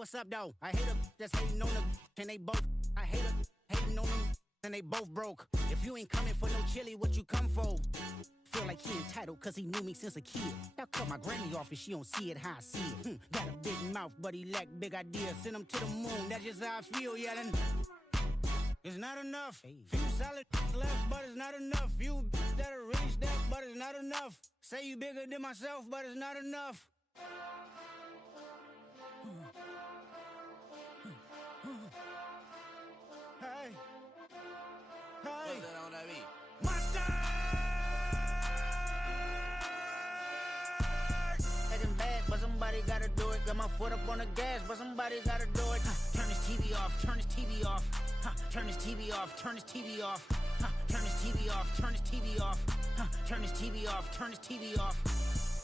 what's up, though? I hate a that's hating on the and they both. I hate a hating on them and they both broke. If you ain't coming for no chili, what you come for? Feel like he entitled cause he knew me since a kid. Y'all cut my granny off and she don't see it how I see it. Got a big mouth, but he lack big ideas. Send him to the moon, that's just how I feel, yelling. It's not enough. Few solid left, but it's not enough. Few that'll reach that, but it's not enough. Say you bigger than myself, but it's not enough. Hey. Hey. Monster! Heading back, but somebody gotta do it. Got my foot up on the gas, but somebody gotta do it. Turn this TV off, turn this TV off. Turn this TV off, turn this TV off. Turn this TV off, turn this TV off. Turn this TV off, turn this TV off.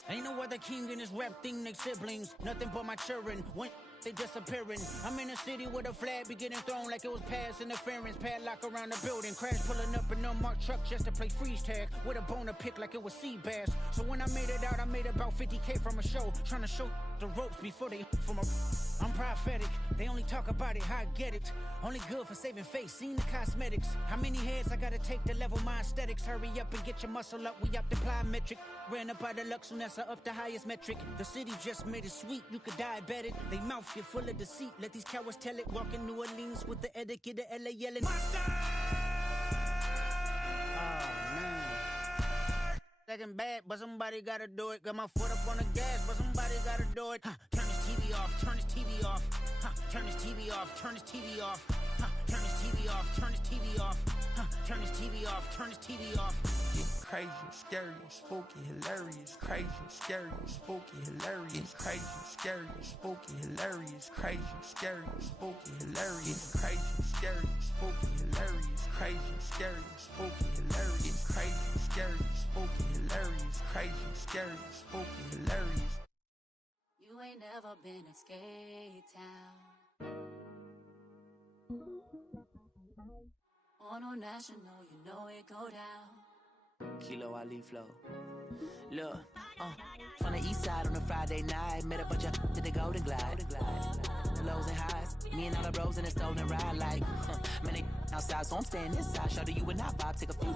Ain't no other king in this rap thing, they siblings. Nothing but my children. When they disappearing. I'm in a city with a flag be getting thrown like it was past interference. Padlock around the building. Crash pulling up an unmarked truck just to play freeze tag. With a bone to pick like it was sea bass. So when I made it out, I made about 50K from a show. Trying to show the ropes before they from a... I'm prophetic. They only talk about it, how I get it. Only good for saving face, seen the cosmetics. How many heads I gotta take to level my aesthetics? Hurry up and get your muscle up, we up the plyometric. Ran up out of luck, soon as I up the highest metric. The city just made it sweet, you could diabetic. They mouth get full of deceit, let these cowards tell it. Walk in New Orleans with the etiquette of LA yelling Monster! Oh man. Second bad, but somebody gotta do it. Got my foot up on the gas, but somebody gotta do it. Turn this TV off, turn this TV off. Turn this TV off, turn this TV off. Turn this TV off, turn this TV off. Turn this TV off, turn this TV off. Getting crazy, scary, spooky, hilarious. Crazy, scary, spooky, hilarious. Crazy, scary, spooky, hilarious. Crazy, scary, spooky, hilarious. Crazy, scary, spooky, hilarious. Crazy, scary, spooky, hilarious. Crazy, scary, spooky, hilarious. Crazy, scary, spooky, hilarious. You ain't never been in Skate Town. On national, you know it go down. Kilo Ali flow. Look, from the east side on a Friday night, met a bunch of to the Golden Glide. The lows and highs, me and all the bros in a stolen ride like, man, they outside, so I'm staying inside. Shout to you and I vibe, take a few,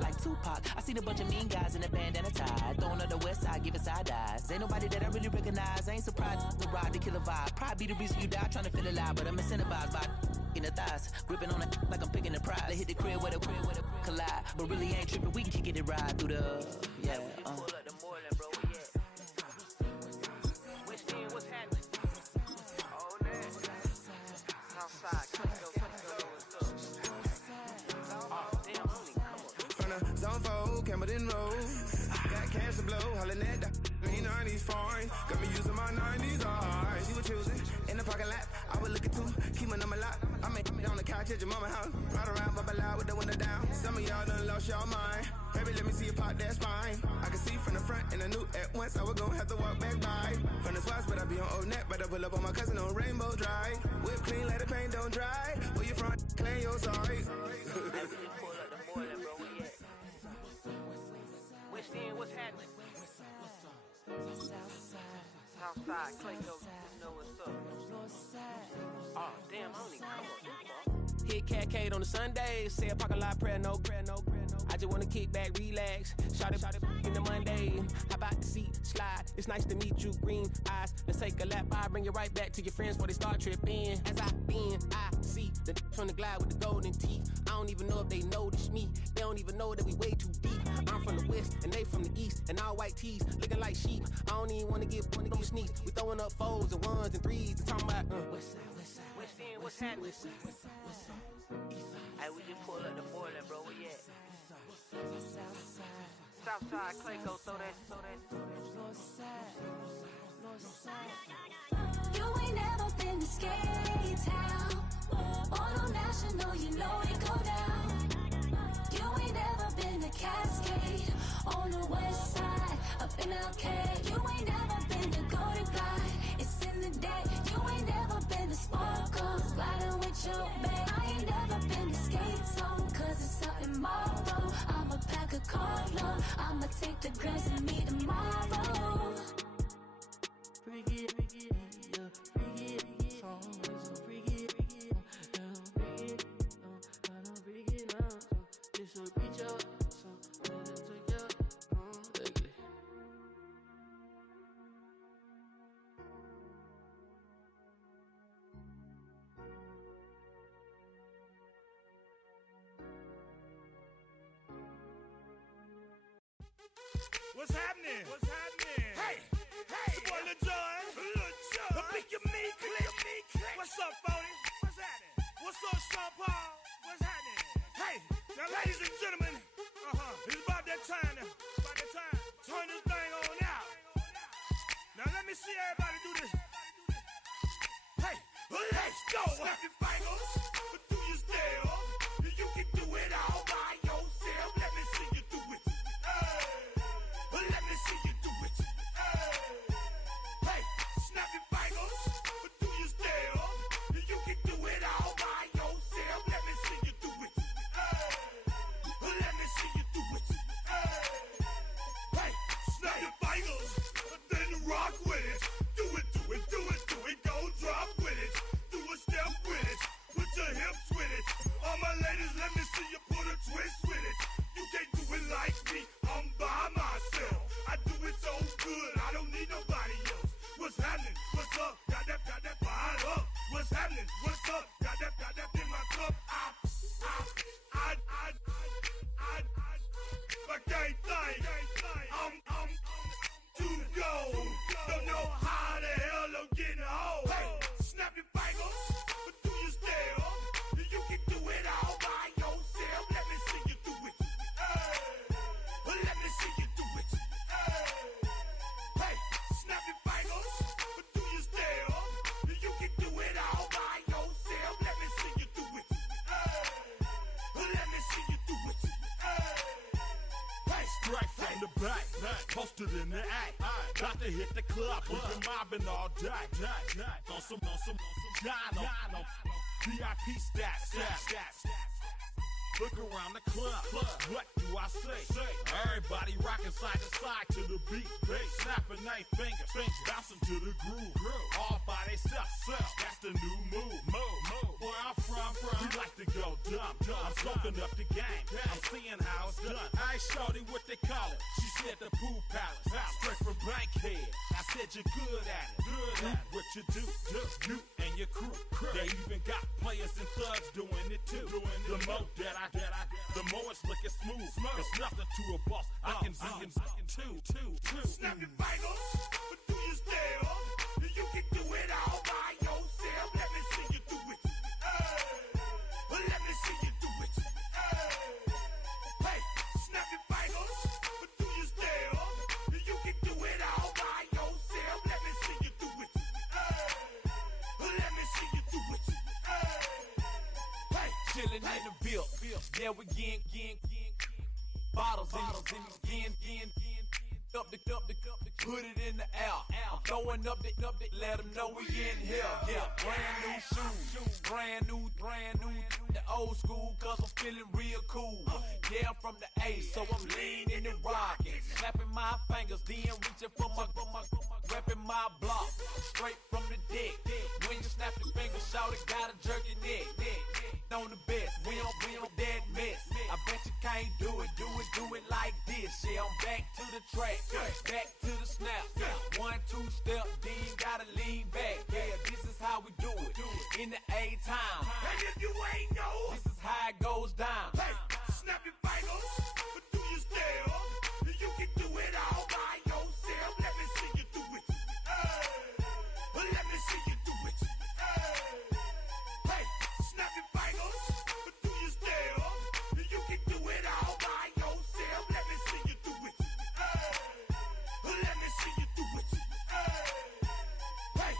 like Tupac. I seen a bunch of mean guys in a bandana tie, throwing up the west side, giving side eyes. Ain't nobody that I really recognize, I ain't surprised to ride the killer vibe. Probably be the reason you die, trying to feel alive, but I'm incentivized by in the thighs, gripping on it like I'm picking the prize. They hit the crib where the collide, but really ain't tripping. We can kick it and ride through the yeah. Pull up the Moreland, bro. Yeah. What's happening? Oh, man. Southside, from the zone 4, Campbellton Road. Got cash to blow, hollin' at the green 90s foreign. Got me using my 90s eyes. You were choosing in the parking lot. I would look at two, keep my number locked. I make it on the couch at your mama house. Ride around, bubble loud with the window down. Some of y'all done lost y'all mind. Baby, let me see you pop that spine. I can see from the front and I knew at once I was gonna have to walk back by. From the spots, but I be on Old Net. Better pull up on my cousin on Rainbow Drive. Whip clean, let the paint don't dry. Where you from? Claim your sorry. What's happening? Southside, Clayco, you know what's up. Oh, damn, I don't even come up. Hit Catcade on the Sundays, say a parking lot prayer, no. I just wanna kick back, relax. Shout it in the Monday. How about the seat, slide? It's nice to meet you, green eyes. Let's take a lap, I bring you right back to your friends before they start tripping. As I see the from the glide with the golden teeth. I don't even know if they notice me. They don't even know that we way too deep. I'm from the west and they from the east, and all white tees looking like sheep. I don't even wanna give one of them sneaks. We throwing up fours and ones and threes and talking about west side, what's happening? Hey, we just pull up the Moreland, bro. Where you at? Southside, Clayco, throw that. You ain't never been to Skate Town. On national, you know it go down. You ain't never been to Cascade. On the west side, up in LK. You ain't never been to Golden Glide. It's in the day. You ain't never been to Sparkles, gliding with your babe. I ain't never been to Skate Zone, cause it's out in Marlboro. I'ma pack a Carlo. I'ma take the grass and meet tomorrow. Bring it, yeah, bring it. What's happening? What's happening? Hey, it's your boy Lil Jon. The Pick Your Me Click. What's up, Phony? What's happening? What's up, Sean Paul? What's happening? Hey, now ladies and gentlemen, it's about that time. Turn this thing on out. Now let me see everybody do this. Hey, let's go. Snap your fingers, do your step. You can do it all by yourself. Let me see you do it. Let me see you do it. Hey, snap your fingers, do your step. You can do it all by yourself. Let me see you do it. Let me see you do it. Hey, snap your fingers, then rock with it. Do it, do it, do it, do it. Go drop with it. Do a step with it. Put your hips with it. All my ladies, let me see you put a twist with it. You can't do it like me. I'm by myself. I do it so good. I don't need nobody else. What's happening? What's up? Got that fired up. What's happening? What's up? Got that in my cup. I can't think. I'm to go. Don't know how the hell I'm getting home. Hey, snap your fingers, do your step. You can do it all by yourself. Let me see you do it. Let me see you do it. Hey, snap your fingers, do your step. You can do it all by yourself. Let me see you do it. Let me see you do it. Hey, Straight from the back, posted in the act. Got to hit the club, we've been mobbing all day. On some Dino, VIP stats. Look around the club, what do I say? Everybody rocking side to side to the beat. Snapping their fingers, bouncing to the groove. All by themselves, that's the new move. Where I'm from, we like to go dumb. I'm soaking up the game, I'm seeing how it's done. I ain't shorty what they call it. She said the pool palace, straight from Bankhead. I said you're good at it. What you do, you and your crew. They even got players and thugs doing it too. The more that the more it's looking smooth. It's nothing to a boss. I can be in two. snap your fingers, do your step. You can do it all by yourself. Let me see you do it. Let me see you do it. Hey, snap your fingers, do your step. You can do it all by yourself. Let me see you do it. Let me see you do it. Hey, Chillin' in the bill. Yeah, we again. Bottles in again. Up the put it in the air. I'm throwing up the, let them know we in here. Yeah, brand new shoes, brand new. The old school, cause I'm feeling real cool. Yeah, I'm from the A, so I'm leaning and rocking. Snapping my fingers, then reaching for my repping my block. Straight from the deck. When you snap your fingers, shout it, gotta jerk your neck. On the best, we don't that mess. I bet you can't do it like this. Yeah, I'm back to the track, back to the snap. 1, 2 step, then gotta lean back. Yeah, this is how we do it in the A-time. and if you ain't know, This is how it goes down. hey, snap your fingers, do your step. You can do it all by yourself. Let me see you do it. Let me see you do it. Hey, snap your fingers, do your step. You can do it all by yourself. Let me see you do it. Let me see you do it. Hey.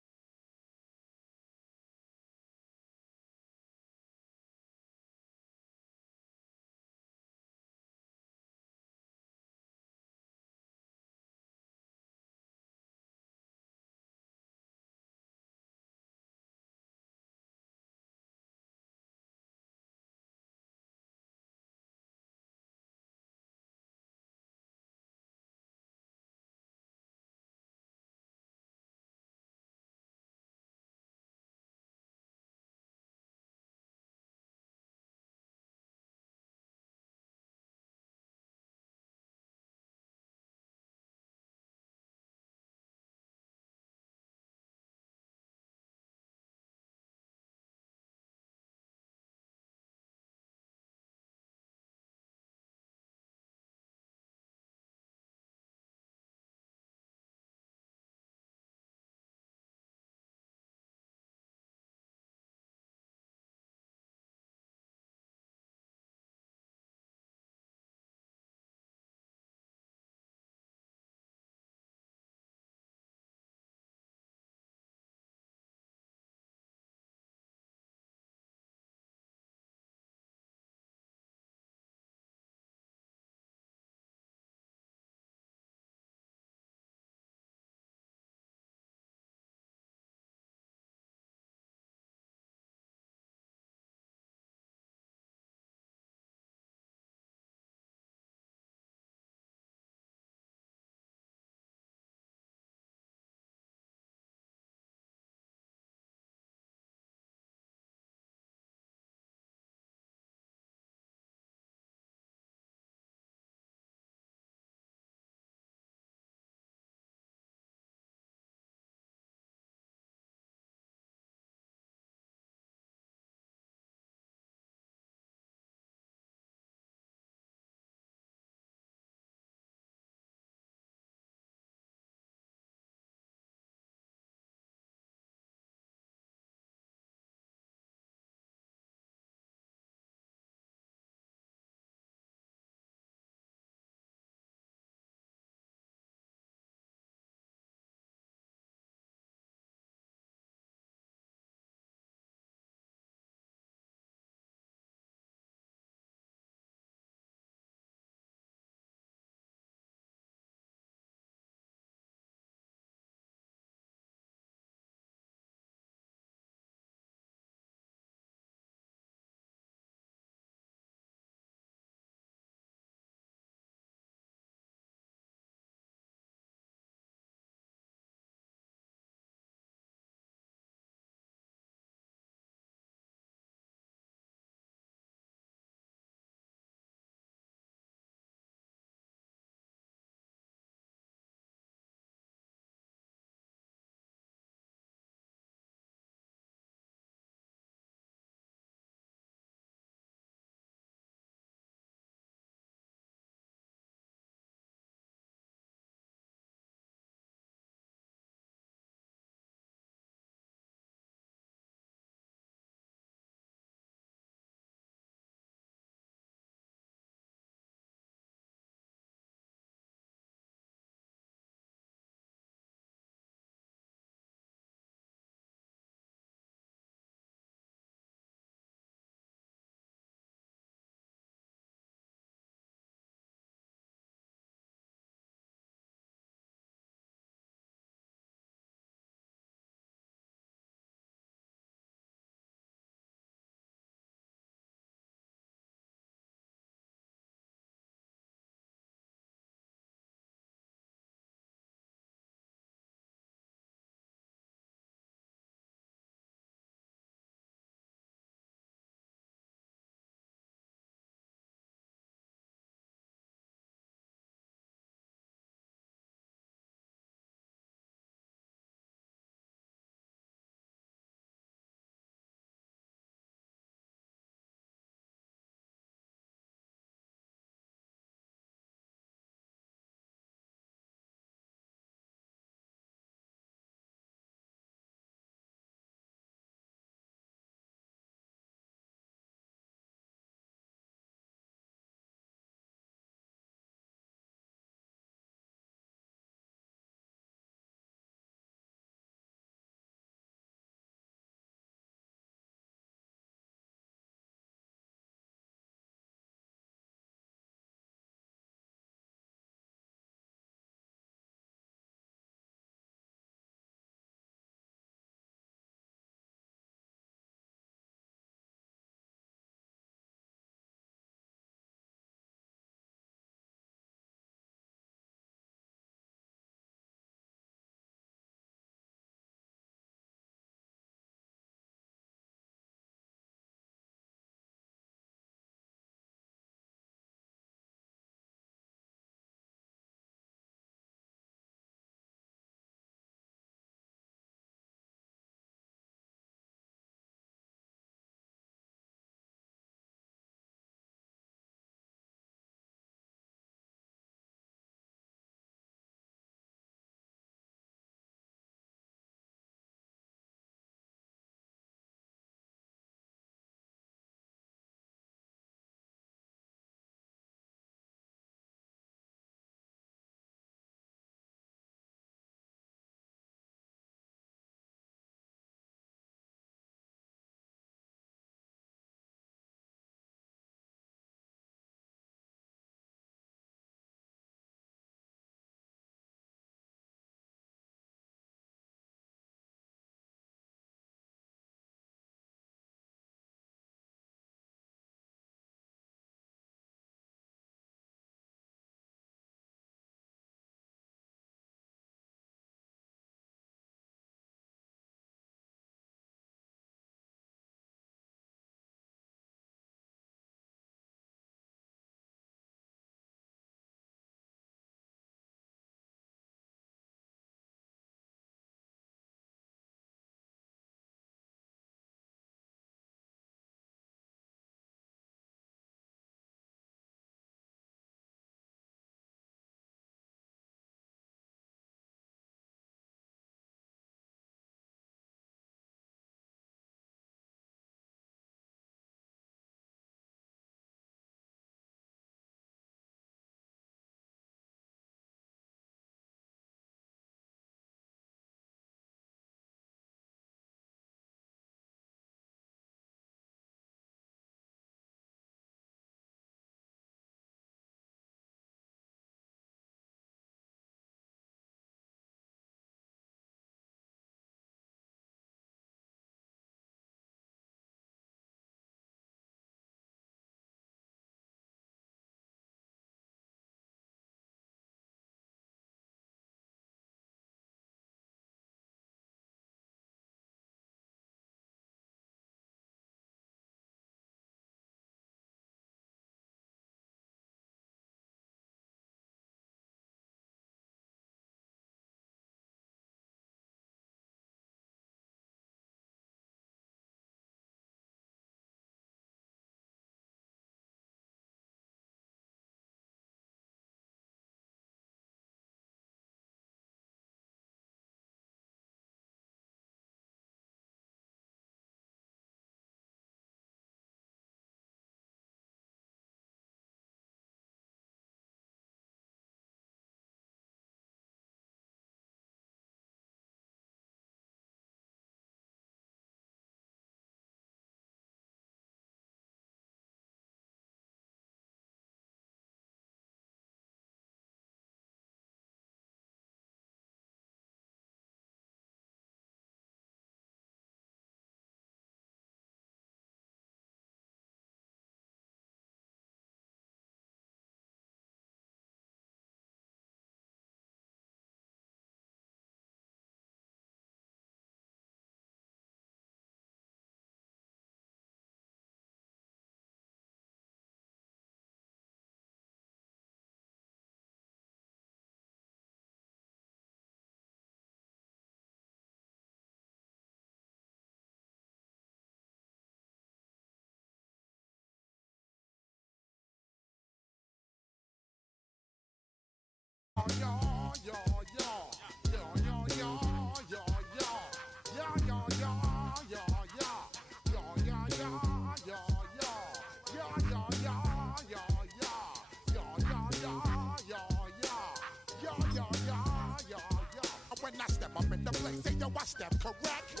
When I step up in the place, say yo, I step correct.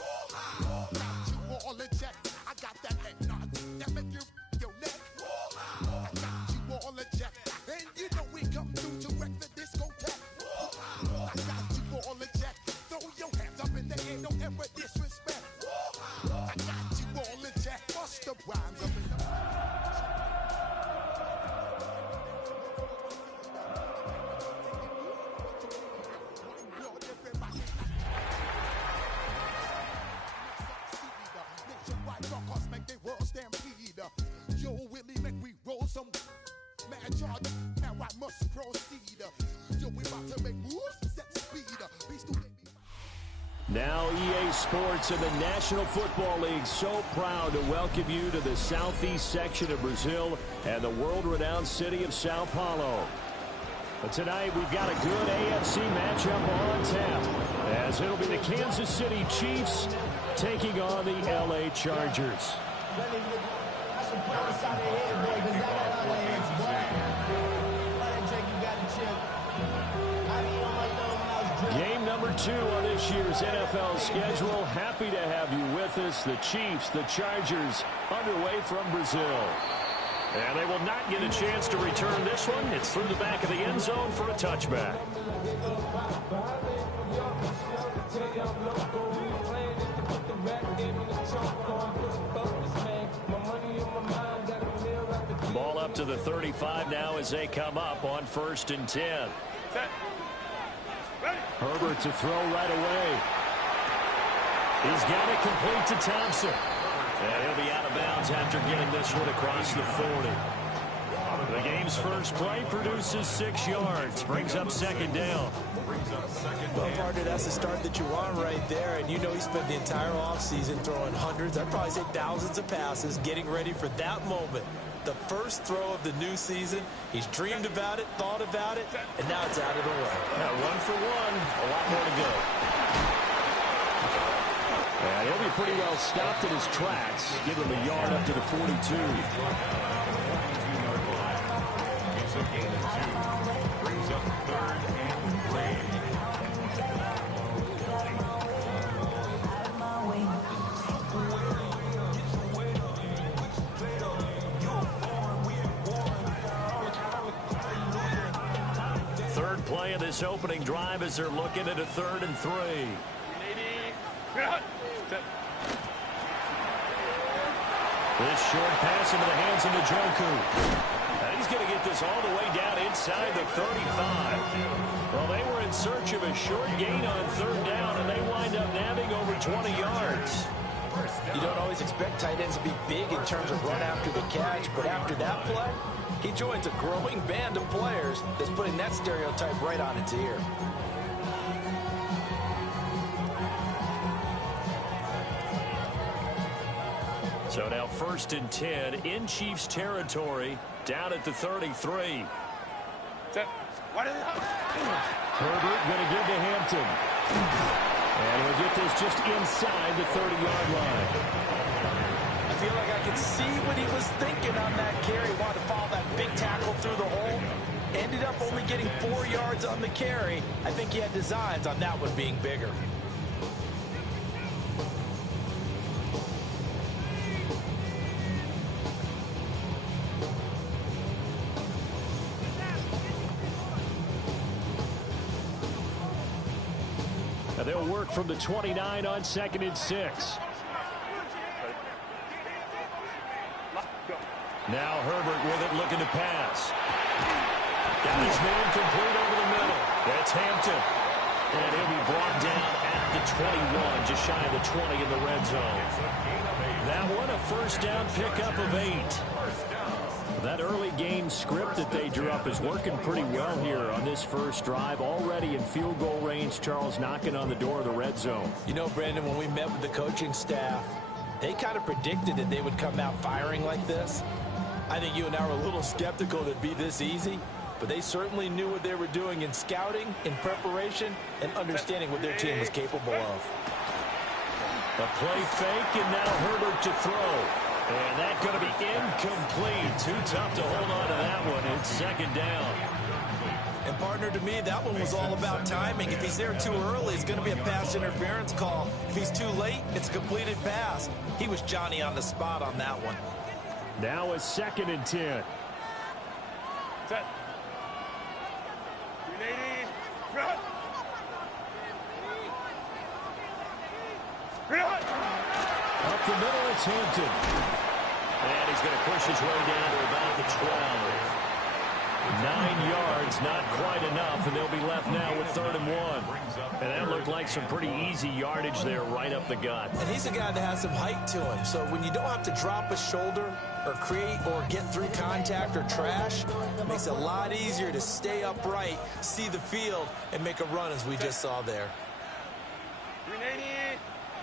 Got you all in check. I got that eggnog that make you your neck. I got you all in check, and you know we come through to wreck the discotheque. I got you all in check. Throw your hands up in the air, don't ever disrespect. I got you all in check. Bust the rhymes up in the. Now EA Sports and the National Football League so proud to welcome you to the southeast section of Brazil and the world-renowned city of Sao Paulo. But tonight we've got a good AFC matchup on tap, as it'll be the Kansas City Chiefs taking on the LA Chargers. Game number 2 on this year's NFL schedule. Happy to have you with us. The Chiefs, the Chargers, underway from Brazil. And they will not get a chance to return this one. It's through the back of the end zone for a touchback. Ball up to the 35 now as they come up on 1st and 10. Herbert to throw right away. He's got it complete to Thompson. And he'll be out of bounds after getting this one across the 40. The game's first play produces 6 yards. Brings up 2nd down. Well, partner, that's the start that you want right there. And you know he spent the entire offseason throwing hundreds, I'd probably say thousands of passes, getting ready for that moment. The first throw of the new season. He's dreamed about it, thought about it, and now it's out of the way. Yeah, 1 for 1. A lot more to go. And he'll be pretty well stopped in his tracks. Give him a yard up to the 42. It's a gain of 2. Brings up 3rd and 3. Play of this opening drive as they're looking at a 3rd and 3. This short pass into the hands of Njoku. And he's going to get this all the way down inside the 35. Well, they were in search of a short gain on 3rd down, and they wind up nabbing over 20 yards. You don't always expect tight ends to be big in terms of run after the catch, but after that play, he joins a growing band of players that's putting that stereotype right on its ear. So now 1st and 10 in Chiefs territory, down at the 33. Herbert going to give to Hampton. And he'll get this just inside the 30-yard line. I feel like I can see what he was thinking on that carry. Wanted to follow that big tackle through the hole. Ended up only getting 4 yards on the carry. I think he had designs on that one being bigger. And they'll work from the 29 on 2nd and 6. Now Herbert with it, looking to pass. Got his man complete over the middle. That's Hampton. And he'll be brought down at the 21, just shy of the 20 in the red zone. That one a 1st down pickup of 8. That early game script that they drew up is working pretty well here on this first drive. Already in field goal range, Charles knocking on the door of the red zone. You know, Brandon, when we met with the coaching staff, they kind of predicted that they would come out firing like this. I think you and I were a little skeptical that it'd be this easy. but they certainly knew what they were doing in scouting, in preparation, and understanding what their team was capable of. A play fake, and now Herbert to throw. And that's going to be incomplete. Too tough to hold on to that one. It's second down. And, partner, to me, that one was all about timing. If he's there too early, it's going to be a pass interference call. If he's too late, it's a completed pass. He was Johnny on the spot on that one. Now a 2nd and 10. Set. Ready. Run. Run. Up the middle, it's Hampton. And he's going to push his way down to about the 12. 9 yards, not quite enough, and they'll be left now with 3rd and 1. And that looked like some pretty easy yardage there right up the gut. And he's a guy that has some height to him, so when you don't have to drop a shoulder or create or get through contact or trash, it makes it a lot easier to stay upright, see the field, and make a run as we just saw there.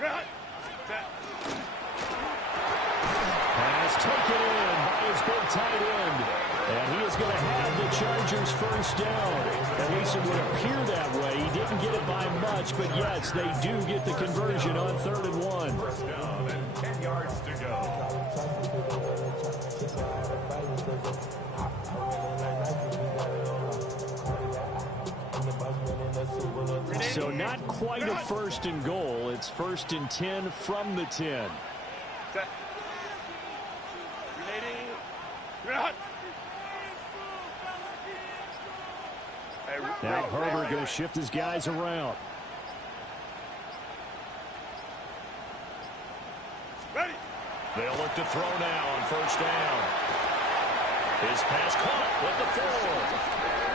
Run. Pass taken in by his big tight end. And he is going to have the Chargers first down. At least it would appear that way. He didn't get it by much, but yes, they do get the conversion on 3rd and 1. First down and 10 yards to go. So not quite a 1st and goal. It's 1st and 10 from the 10. Set. Ready. Run. Now Herbert going to shift his guys around. Ready. They'll look to throw now on 1st down. His pass caught with the 4.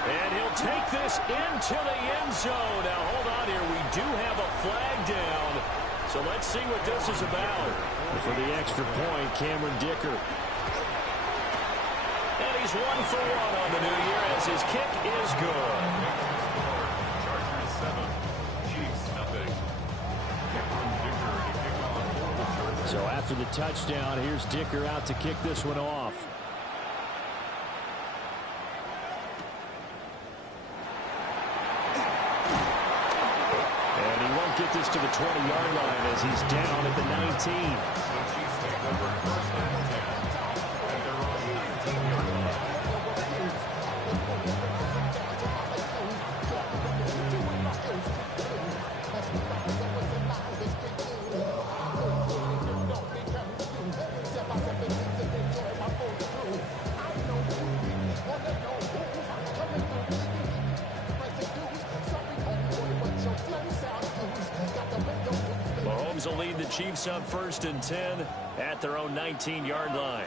And he'll take this into the end zone. Now hold on here. We do have a flag down. So let's see what this is about. For the extra point, Cameron Dicker. And he's 1 for 1 on the new year as his kick is good. Chargers 7, Chiefs nothing. So after the touchdown, here's Dicker out to kick this one off. And he won't get this to the 20-yard line as he's down at the 19. The Chiefs take over 1st and 10. And they're on the 18-yard line. Mahomes will lead the Chiefs up 1st and 10 at their own 19-yard line.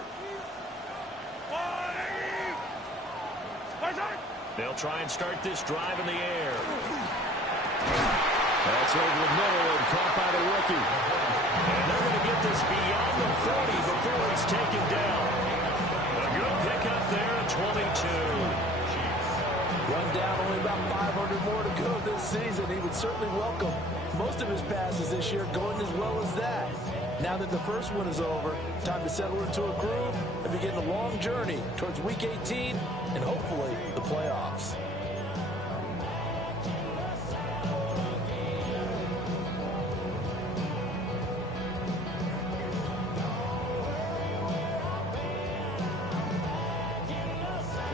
They'll try and start this drive in the air. That's over the middle and caught by the rookie. And they're going to get this beyond the 40 before it's taken down. A good pickup there at 22. Run down, only about 500 more to go this season. He would certainly welcome most of his passes this year going as well as that. Now that the first one is over, time to settle into a groove and begin the long journey towards Week 18 and hopefully the playoffs.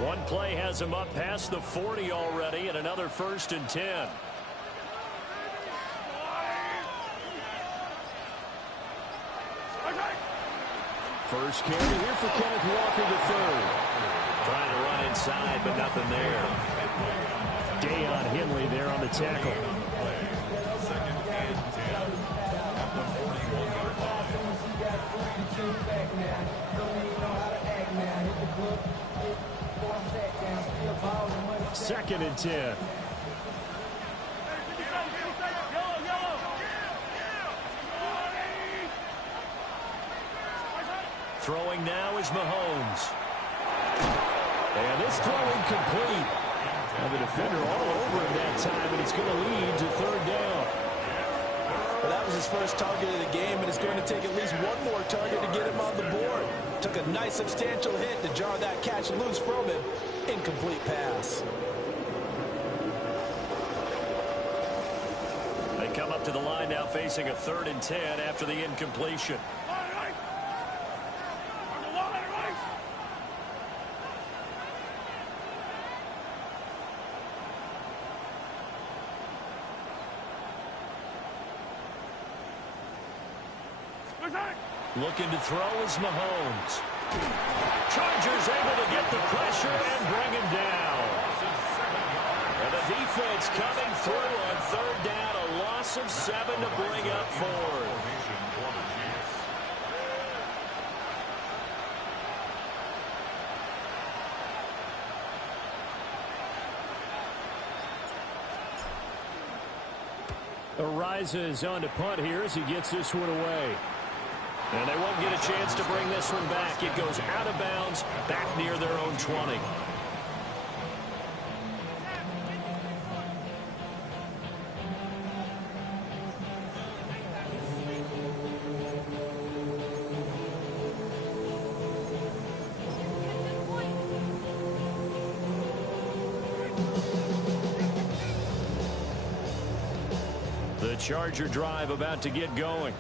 One play has him up past the 40 already and another 1st and 10. First carry here for Kenneth Walker III. Trying to run inside, but nothing there. Deion Henley there on the tackle. Second and 10 at the 41-yard line. 2nd and 10. Throwing now is Mahomes. And this throw incomplete. And the defender all over him that time, and it's going to lead to 3rd down. Well, that was his first target of the game, and it's going to take at least one more target to get him on the board. Took a nice substantial hit to jar that catch loose from him. Incomplete pass. They come up to the line now facing a 3rd and 10 after the incompletion. Looking to throw is Mahomes. Chargers able to get the pressure and bring him down. And the defense coming through on 3rd down. A loss of 7 to bring up 4th. Ariza on to punt here as he gets this one away. And they won't get a chance to bring this one back. It goes out of bounds, back near their own 20. The Charger drive about to get going.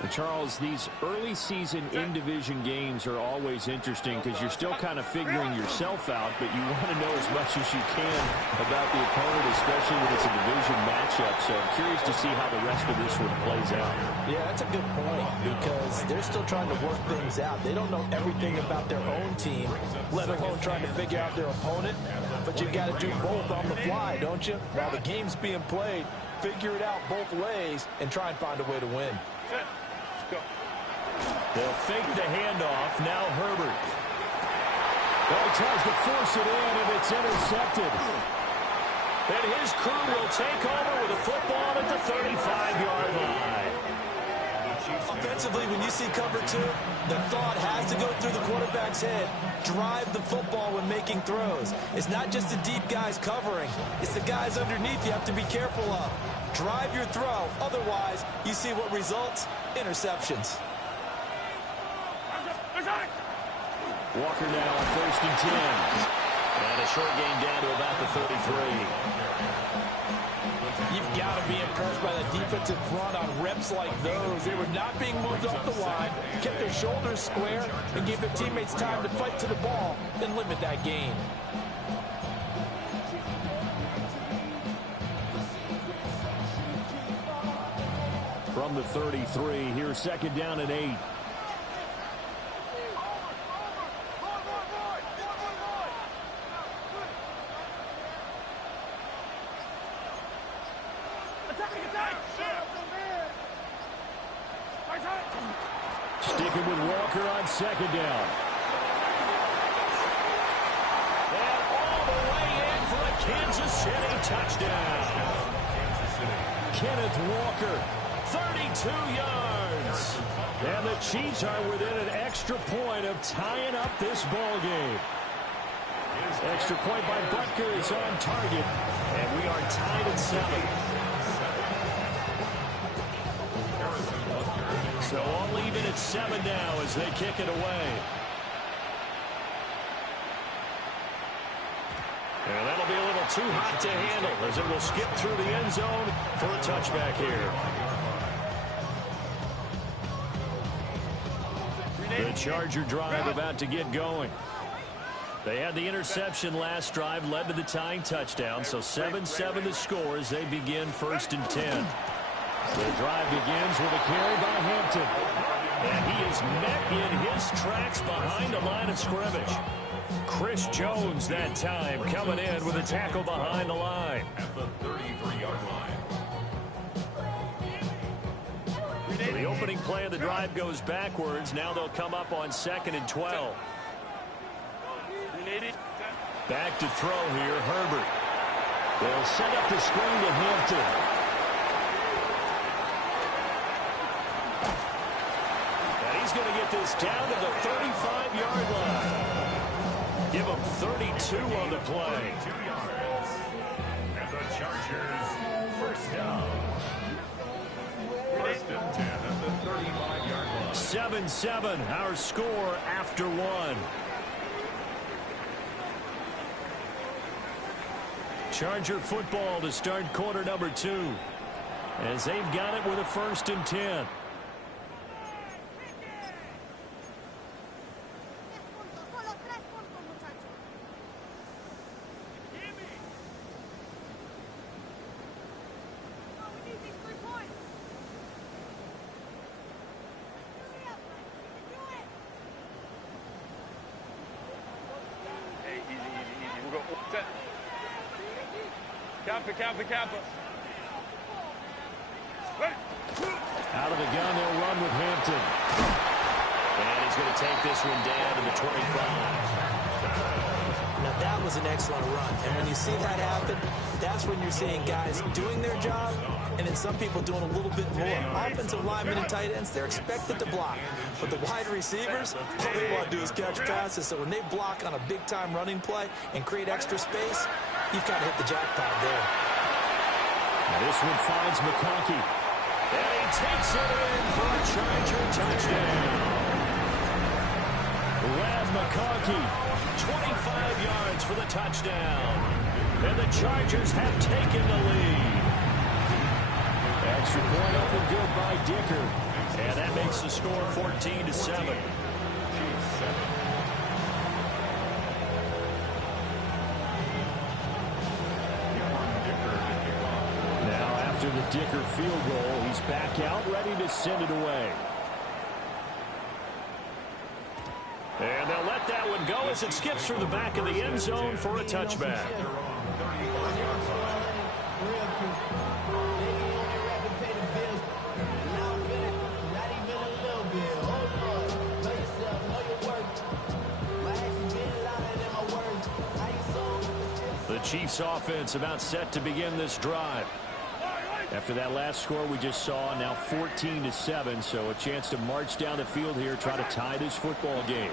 And Charles, these early season in-division games are always interesting because you're still kind of figuring yourself out, but you want to know as much as you can about the opponent, especially when it's a division matchup. So I'm curious to see how the rest of this one plays out. Yeah, that's a good point because they're still trying to work things out. They don't know everything about their own team, let alone trying to figure out their opponent. But you've got to do both on the fly, don't you? While the game's being played, figure it out both ways and try and find a way to win. They'll fake the handoff. Now Herbert. Well, he tries to force it in, and it's intercepted. And his crew will take over with a football at the 35-yard line. Offensively, when you see cover 2, the thought has to go through the quarterback's head. Drive the football when making throws. It's not just the deep guys covering. It's the guys underneath you have to be careful of. Drive your throw. Otherwise, you see what results? Interceptions. Walker now on 1st and 10. And a short gain down to about the 33. You've got to be impressed by the defensive front on reps like those. They were not being moved off the line, kept their shoulders square, and gave their teammates time to fight to the ball and limit that gain. From the 33, here's 2nd down and 8. Sticking with Walker on 2nd down. And all the way in for a Kansas City touchdown. Kenneth Walker, 32 yards. And the Chiefs are within an extra point of tying up this ball game. Extra point by Butker is on target. And we are tied at 7. So all even at 7 now as they kick it away. And that'll be a little too hot to handle as it will skip through the end zone for a touchback here. The Charger drive about to get going. They had the interception last drive, led to the tying touchdown, so 7-7 the score as they begin 1st and 10. The drive begins with a carry by Hampton. And he is met in his tracks behind the line of scrimmage. Chris Jones that time coming in with a tackle behind the line. At the 33-yard line. The opening play of the drive goes backwards. Now they'll come up on 2nd and 12. Back to throw here, Herbert. They'll set up the screen to Hampton. He's going to get this down to the 35-yard line. Give him 32 on the play. 2 yards. And the Chargers, 1st down. 7-7, our score after one. Charger football to start quarter number 2. As they've got it with a 1st and 10. Kappa. Out of the gun, they'll run with Hampton. And he's going to take this one down to the 25. Now, that was an excellent run. And when you see that happen, that's when you're seeing guys doing their job and then some people doing a little bit more. Offensive linemen and tight ends, they're expected to block. But the wide receivers, all they want to do is catch passes. So when they block on a big-time running play and create extra space, you've got to hit the jackpot there. Now this one finds McConkey. And he takes it in for a Charger touchdown. Lad McConkey, 25 yards for the touchdown. And the Chargers have taken the lead. Extra point up and good by Dicker. And that makes the score 14-7. After the Dicker field goal, he's back out, ready to send it away. And they'll let that one go as it skips through the back of the end zone for a touchback. The Chiefs offense about set to begin this drive. After that last score we just saw, now 14-7, so a chance to march down the field here, try to tie this football game.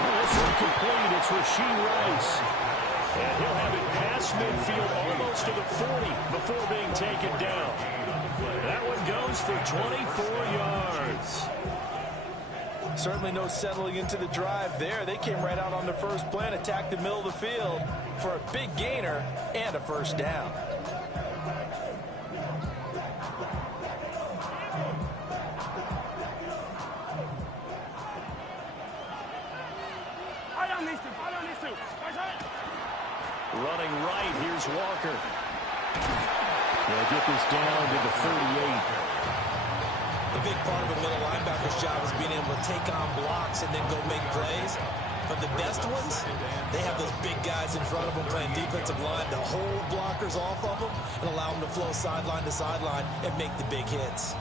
Well, this one complete. It's Rashee Rice. And he'll have it past midfield almost to the 40 before being taken down. That one goes for 24 yards. Certainly no settling into the drive there. They came right out on the first play and attacked the middle of the field for a big gainer and a first down. Running right, here's Walker. They'll get this down to the 38. The big part of a middle linebacker's job is being able to take on blocks and then go make plays. But the best ones, they have those big guys in front of them playing defensive line to hold blockers off of them and allow them to flow sideline to sideline and make the big hits.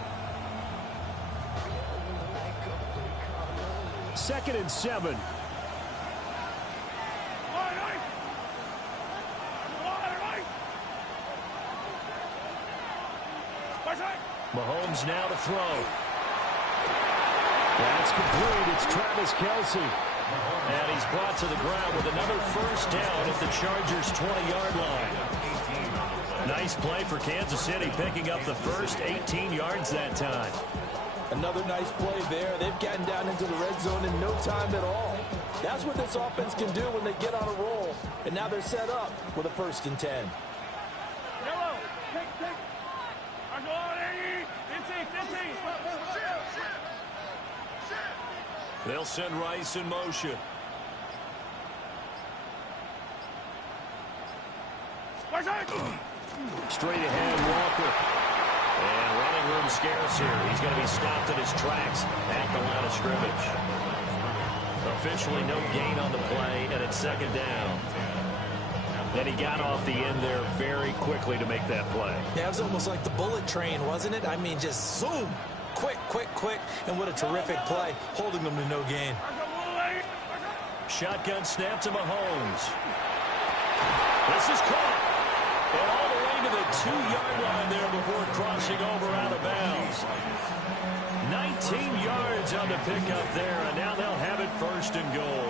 2nd and 7. Mahomes now to throw. That's complete. It's Travis Kelce. And he's brought to the ground with another first down at the Chargers' 20-yard line. Nice play for Kansas City, picking up the first 18 yards that time. Another nice play there. They've gotten down into the red zone in no time at all. That's what this offense can do when they get on a roll. And now they're set up with a 1st and 10. They'll send Rice in motion. Straight ahead, Walker. And running room scarce here. He's going to be stopped in his tracks at the line of scrimmage. Officially no gain on the play, and it's 2nd down. Then he got off the end there very quickly to make that play. Yeah, it was almost like the bullet train, wasn't it? I mean, just zoom. Quick, and what a terrific play, holding them to no gain. Shotgun snap to Mahomes. This is caught. And all the way to the 2-yard line there before crossing over out of bounds. 19 yards on the pickup there, and now they'll have it 1st and goal.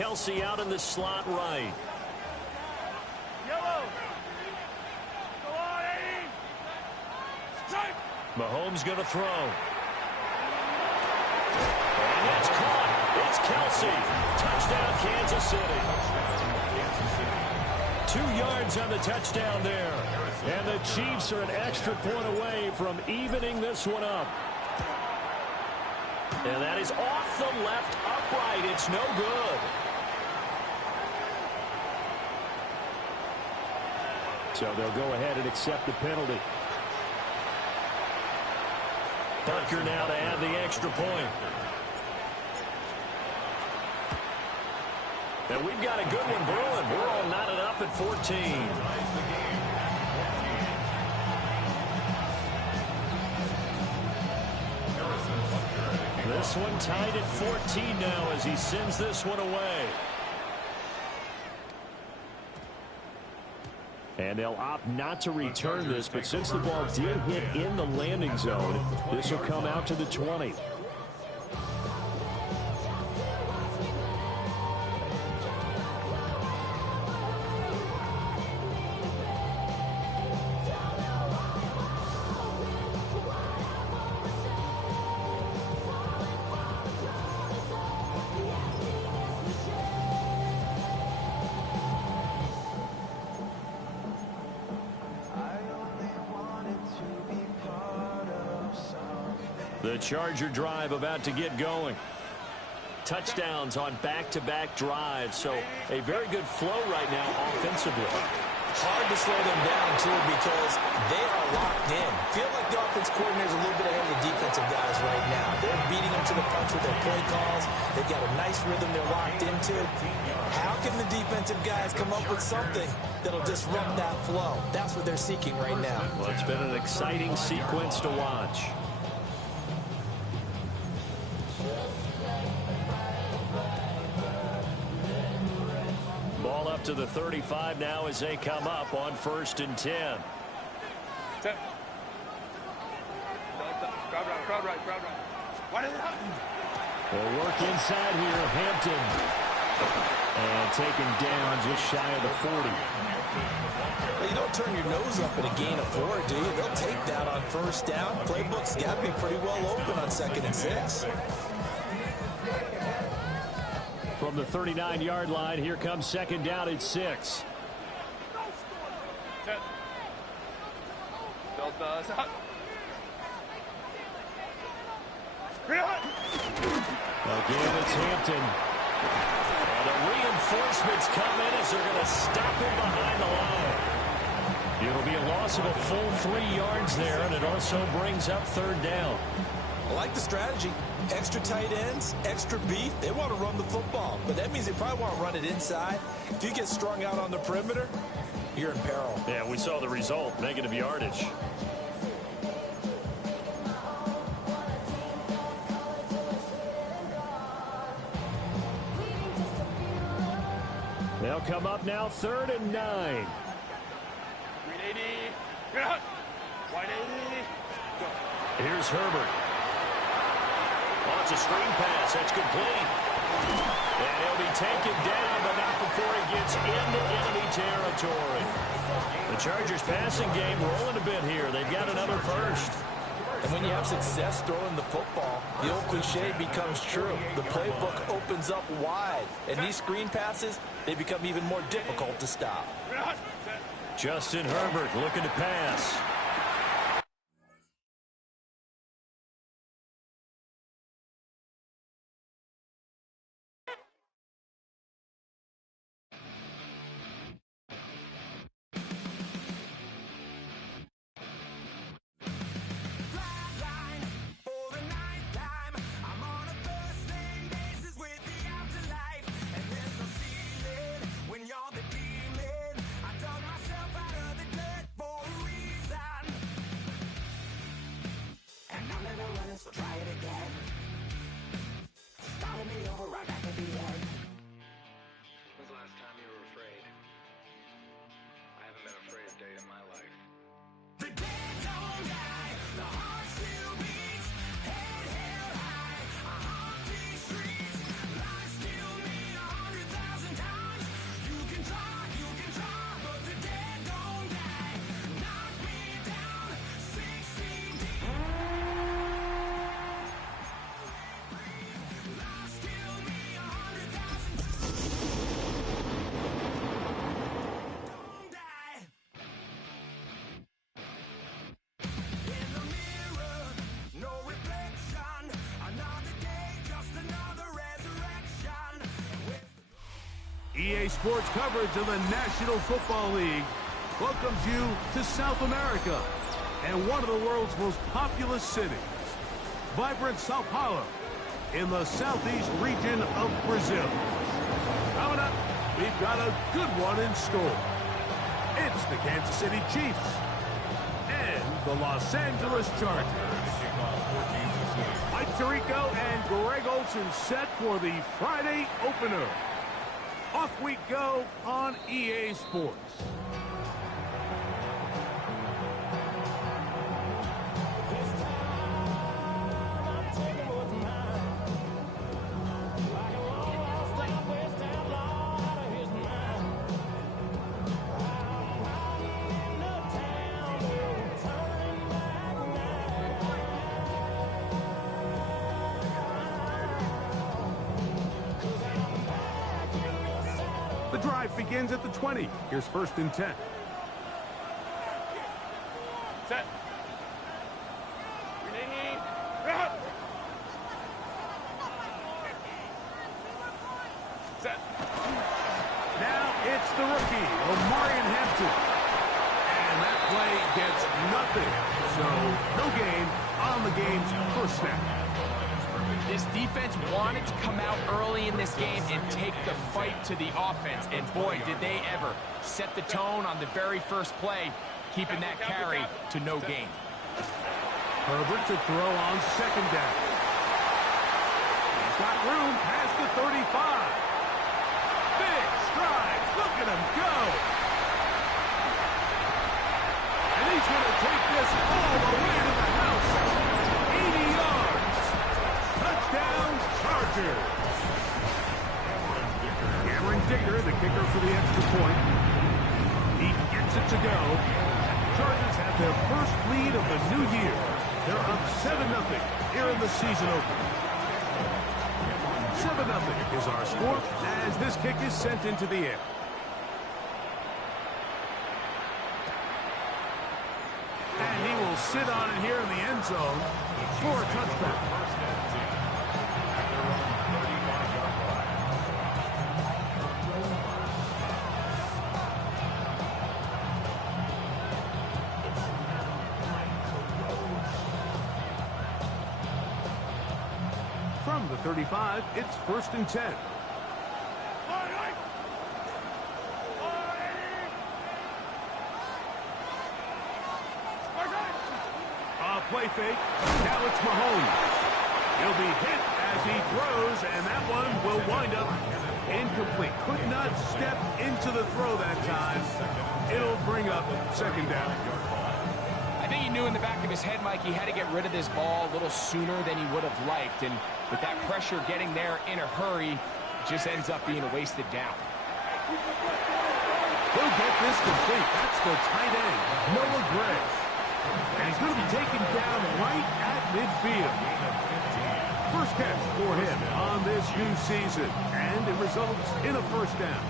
Kelsey out in the slot right. Yellow. Go on, 80. Mahomes going to throw. And that's caught. It's Kelsey. Touchdown, Kansas City. 2 yards on the touchdown there. And the Chiefs are an extra point away from evening this one up. And that is off the left upright. It's no good. So they'll go ahead and accept the penalty. Bunker now to add the extra point. And we've got a good one brewing. We're all knotted up at 14. This one tied at 14 now as he sends this one away. And they'll opt not to return this, but since the ball did hit in the landing zone, this will come out to the 20. The Charger drive about to get going. Touchdowns on back-to-back drives, so a very good flow right now offensively. Hard to slow them down, too, because they are locked in. Feel like the offense coordinator is a little bit ahead of the defensive guys right now. They're beating them to the punch with their play calls. They've got a nice rhythm they're locked into. How can the defensive guys come up with something that'll disrupt that flow? That's what they're seeking right now. Well, it's been an exciting sequence to watch. Ball up to the 35 now as they come up on 1st and 10. Crowd right. What is it? They'll work inside here, Hampton. And taken down just shy of the 40. Well, you don't turn your nose up at a gain of 4, do you? They'll take that on 1st down. Playbook's got to be pretty well open on 2nd and 6. From the 39-yard line, here comes 2nd down at 6. Again, it's Hampton. And the reinforcements come in as they're going to stop him behind the line. It'll be a loss of a full 3 yards there, and it also brings up 3rd down. I like the strategy. Extra tight ends, extra beef. They want to run the football, but that means they probably want to run it inside. If you get strung out on the perimeter, you're in peril. Yeah, we saw the result, negative yardage. They'll come up now 3rd and 9. 180. Here's Herbert. Wants a screen pass. That's complete. And he'll be taken down, but not before he gets into enemy territory. The Chargers passing game rolling a bit here. They've got another first. And when you have success throwing the football, the old cliche becomes true. The playbook opens up wide. And these screen passes, they become even more difficult to stop. Justin Herbert looking to pass. EA Sports coverage of the National Football League welcomes you to South America and one of the world's most populous cities, vibrant Sao Paulo in the southeast region of Brazil. Coming up, we've got a good one in store. It's the Kansas City Chiefs and the Los Angeles Chargers. Mike Tirico and Greg Olson set for the Friday opener. Off we go on EA Sports. Begins at the 20. Here's 1st and 10. Set. Set. Now it's the rookie, Omarion Hampton. And that play gets nothing. So no gain on the game's first snap. This defense wanted to come out early in this game and take the fight to the offense. And boy, did they ever set the tone on the very first play, keeping that carry to no gain. Herbert to throw on 2nd down. He's got room past the 35. Big strides. Look at him go. And he's going to take this all the way to the house. 80 yards. Touchdown, Chargers. Cameron Dicker, the kicker for the extra point. He gets it to go. Chargers have their first lead of the new year. They're up 7-0 here in the season opener. 7-0 is our score as this kick is sent into the air. And he will sit on it here in the end zone for a touchback. From the 35, it's 1st and 10. Play fake. Now it's Mahomes. He'll be hit as he throws, and that one will wind up incomplete. Could not step into the throw that time. It'll bring up 2nd down. I think he knew in the back of his head, Mike, he had to get rid of this ball a little sooner than he would have liked. And with that pressure getting there in a hurry, it just ends up being a wasted down. He'll get this complete. That's the tight end, Noah Gray. And he's going to be taken down right at midfield. First catch for him on this new season, and it results in a 1st down.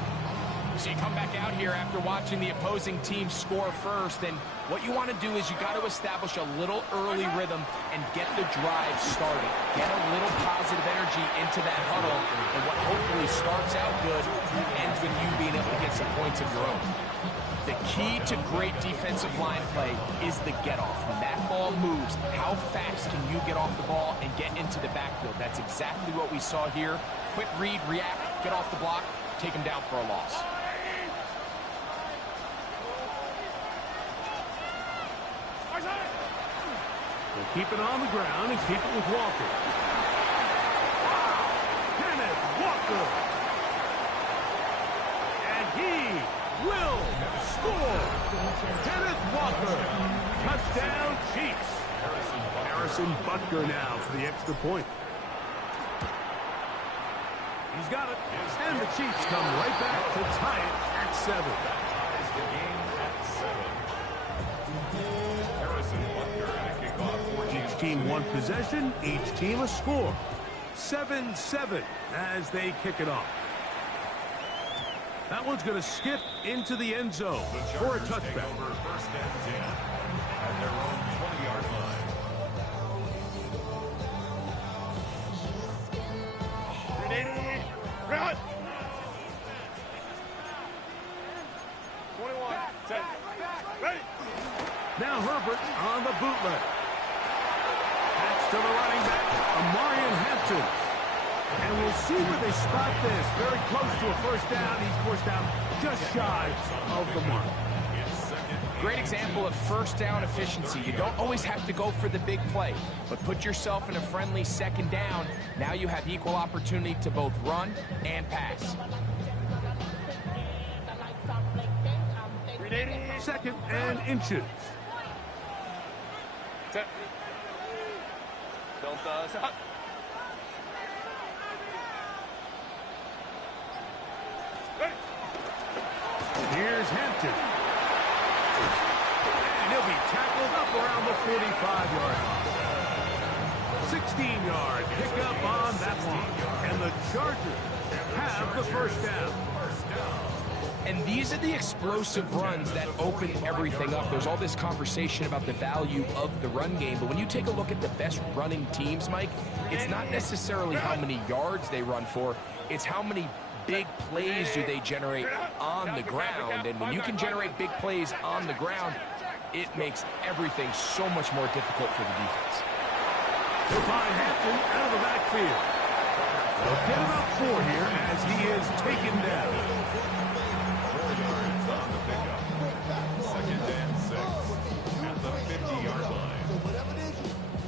So you come back out here after watching the opposing team score first, and what you want to do is you got to establish a little early rhythm and get the drive started. Get a little positive energy into that huddle, and what hopefully starts out good ends with you being able to get some points of your own. The key to great defensive line play is the get-off. When that ball moves, how fast can you get off the ball and get into the backfield? That's exactly what we saw here. Quick read, react, get off the block, take him down for a loss. We'll keep it on the ground and keep it with Walker. Kenneth Walker. And he will score. Kenneth Walker. Touchdown, Chiefs. Harrison Butker now for the extra point. He's got it. And the Chiefs come right back to tie it at 7. Each team one possession, each team a score. 7-7 as they kick it off. That one's going to skip into the end zone for a touchback. First and 10 at their own 20-yard line. Herbert on the bootleg. That's to the running back, Amarian Hampton. And we'll see where they spot this. Very close to a first down. He's forced down just shy of the mark. Great example of first down efficiency. You don't always have to go for the big play, but put yourself in a friendly second down. Now you have equal opportunity to both run and pass. Second and inches. Here's Hampton. And he'll be tackled up around the 45-yard line. 16-yard pickup on that one. And the Chargers have the first down. And these are the explosive runs that open everything up. There's all this conversation about the value of the run game, but when you take a look at the best running teams, Mike, it's not necessarily how many yards they run for, it's how many big plays do they generate on the ground. And when you can generate big plays on the ground, it makes everything so much more difficult for the defense. He'll find Hampton out of the backfield. They'll get him up 4 here as he is taken down. Second and 6 at the 50-yard line. So whatever it is,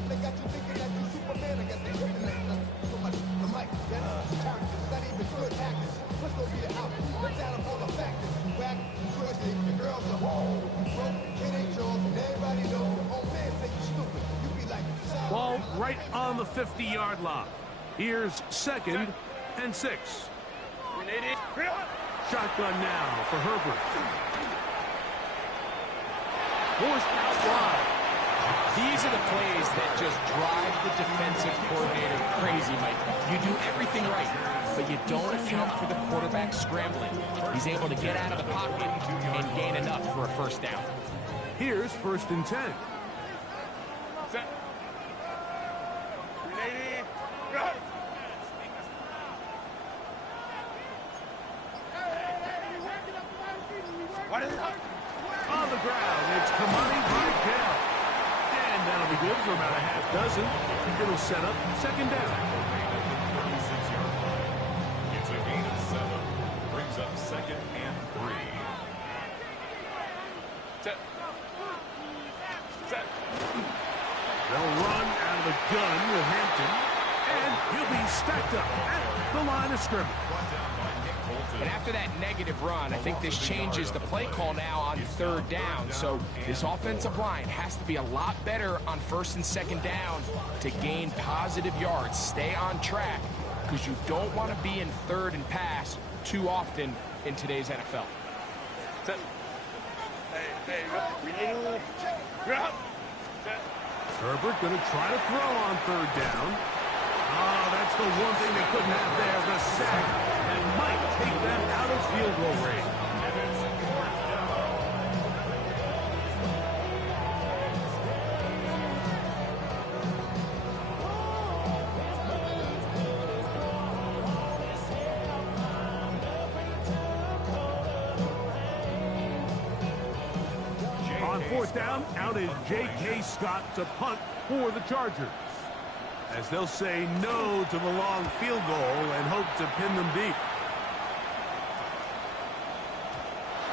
they got you thinking that you Superman. I got the kryptonite. So much the mic, characters, not even good actors. Let's go be the outfit. Let's add up all the factors. Whack, twisted, the girls are broke, kid ain't yours, and everybody knows. Oh man, say you stupid. You be like, ball right on the 50-yard line. Here's second and 6. Shotgun now for Herbert. Forced out wide. These are the plays that just drive the defensive coordinator crazy, Mike. You do everything right, but you don't account for the quarterback scrambling. He's able to get out of the pocket and gain enough for a first down. Here's first and 10. On the ground, it's Kamani Vidal. And that'll be good for about a half dozen. It'll set up second down. It's a gain of 7. Brings up second and 3. They'll run out of the gun with Hampton. And he'll be stacked up at the line of scrimmage. And after that negative run, I think this changes the play call now on third down. So this offensive line has to be a lot better on first and second down to gain positive yards. Stay on track because you don't want to be in third and pass too often in today's NFL. Herbert going to try to throw on third down. Oh, that's the one thing they couldn't have there, the sack, and might take them out of field goal range. On fourth down, out is J.K. Scott to punt for the Chargers, as they'll say no to the long field goal and hope to pin them deep.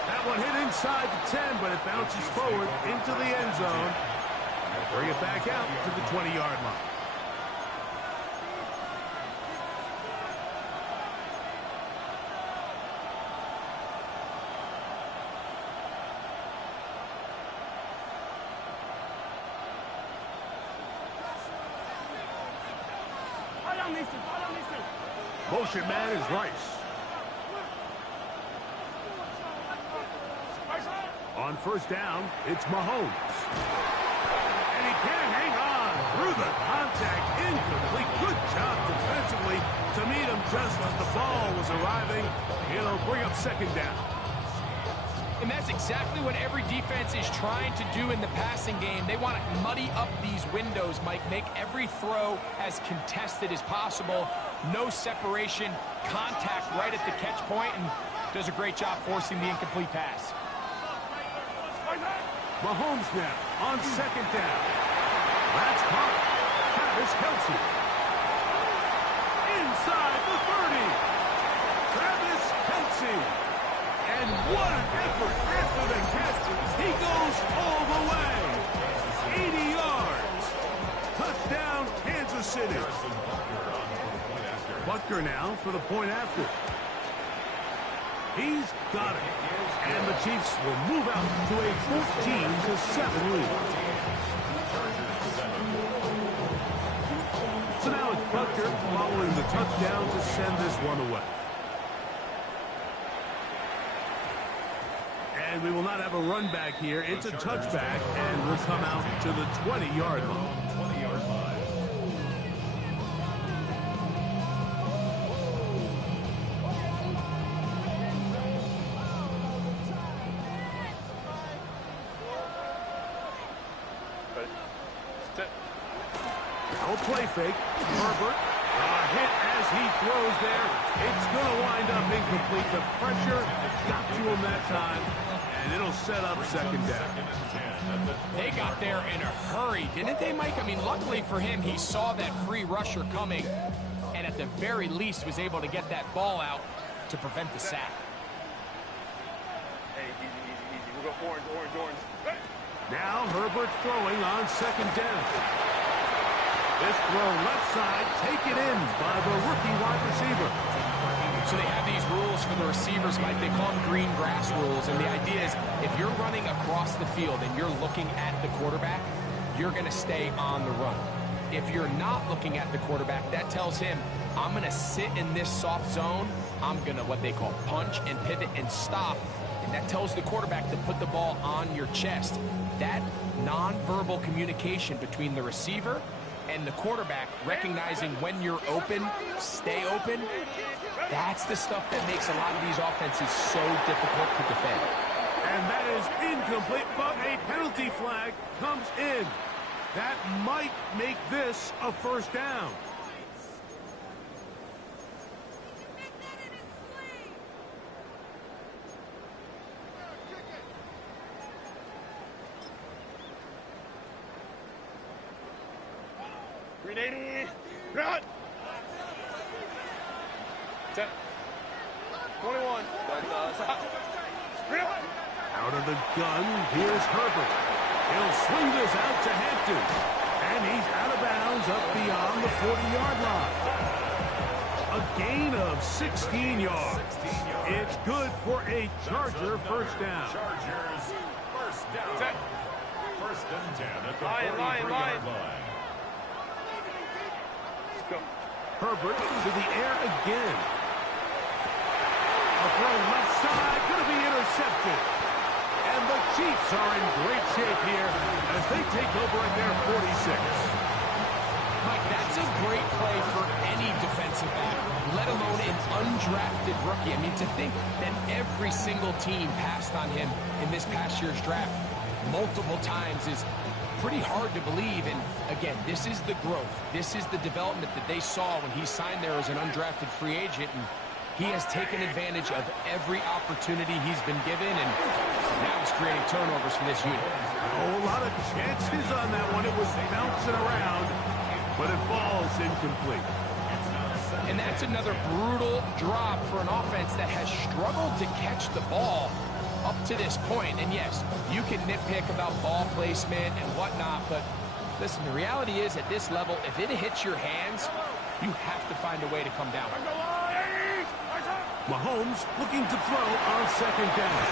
That one hit inside the 10, but it bounces forward into the end zone. They'll bring it back out to the 20-yard line. Motion man is Rice. On first down, it's Mahomes. And he can't hang on through the contact. Incomplete. Good job defensively to meet him just as the ball was arriving. It'll bring up second down. And that's exactly what every defense is trying to do in the passing game. They want to muddy up these windows, Mike. Make every throw as contested as possible. No separation, contact right at the catch point, and does a great job forcing the incomplete pass. Mahomes now on second down. That's caught. Travis Kelce. Inside the 30. Travis Kelce. And what an effort after the catch. He goes all the way. 80 yards. Touchdown, Kansas City. Butker now for the point after. He's got it. And the Chiefs will move out to a 14-7 lead. So now it's Butker following the touchdown to send this one away. And we will not have a run back here. It's a touchback, and we'll come out to the 20-yard line. 20-yard line. No play fake. Herbert. A hit as he throws there. It's going to wind up incomplete. The pressure got to him that time, and it'll set up second down. They got there in a hurry, didn't they, Mike? I mean, luckily for him, he saw that free rusher coming, and at the very least was able to get that ball out to prevent the sack. Hey, easy. We'll go orange. Now Herbert throwing on second down. This throw left side, taken in by the rookie wide receiver. So they have these rules for the receivers, Mike. They call them green grass rules. And the idea is if you're running across the field and you're looking at the quarterback, you're going to stay on the run. If you're not looking at the quarterback, that tells him, I'm going to sit in this soft zone. I'm going to what they call punch and pivot and stop. And that tells the quarterback to put the ball on your chest. That nonverbal communication between the receiver and the quarterback, recognizing when you're open, stay open, that's the stuff that makes a lot of these offenses so difficult to defend. And that is incomplete, but a penalty flag comes in. That might make this a first down. Run! 10. 21. Out of the gun, here's Herbert. He'll swing this out to Hampton. And he's out of bounds up beyond the 40-yard line. A gain of 16 yards. It's good for a Charger first down. Chargers first down. First and 10 at the 43-yard line. Herbert to the air again. A throw left side, going to be intercepted. And the Chiefs are in great shape here as they take over at their 46. Mike, that's a great play for any defensive back, let alone an undrafted rookie. I mean, to think that every single team passed on him in this past year's draft multiple times is pretty hard to believe. And again, this is the growth. This is the development that they saw when he signed there as an undrafted free agent. And he has taken advantage of every opportunity he's been given, and now he's creating turnovers for this unit. Oh, a lot of chances on that one. It was bouncing around, but it falls incomplete. And that's another brutal drop for an offense that has struggled to catch the ball up to this point. And yes, you can nitpick about ball placement and whatnot, but listen, the reality is at this level, if it hits your hands, you have to find a way to come down. Mahomes looking to throw on second down.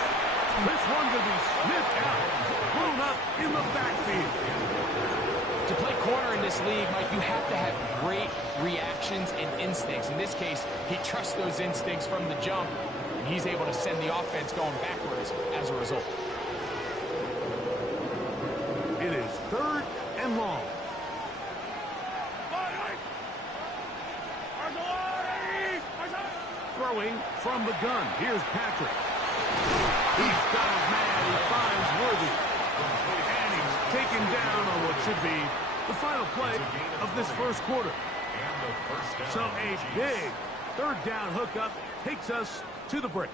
This one will be sniffed out, thrown up in the backfield. To play corner in this league, Mike, you have to have great reactions and instincts. In this case, he trusts those instincts from the jump, and he's able to send the offense going backwards as a result. It is third and long. Throwing from the gun. Here's Patrick. He's got his man. He finds Worthy. And he's taken down on what should be the final play of this first quarter. So a big third down hookup takes us to the break.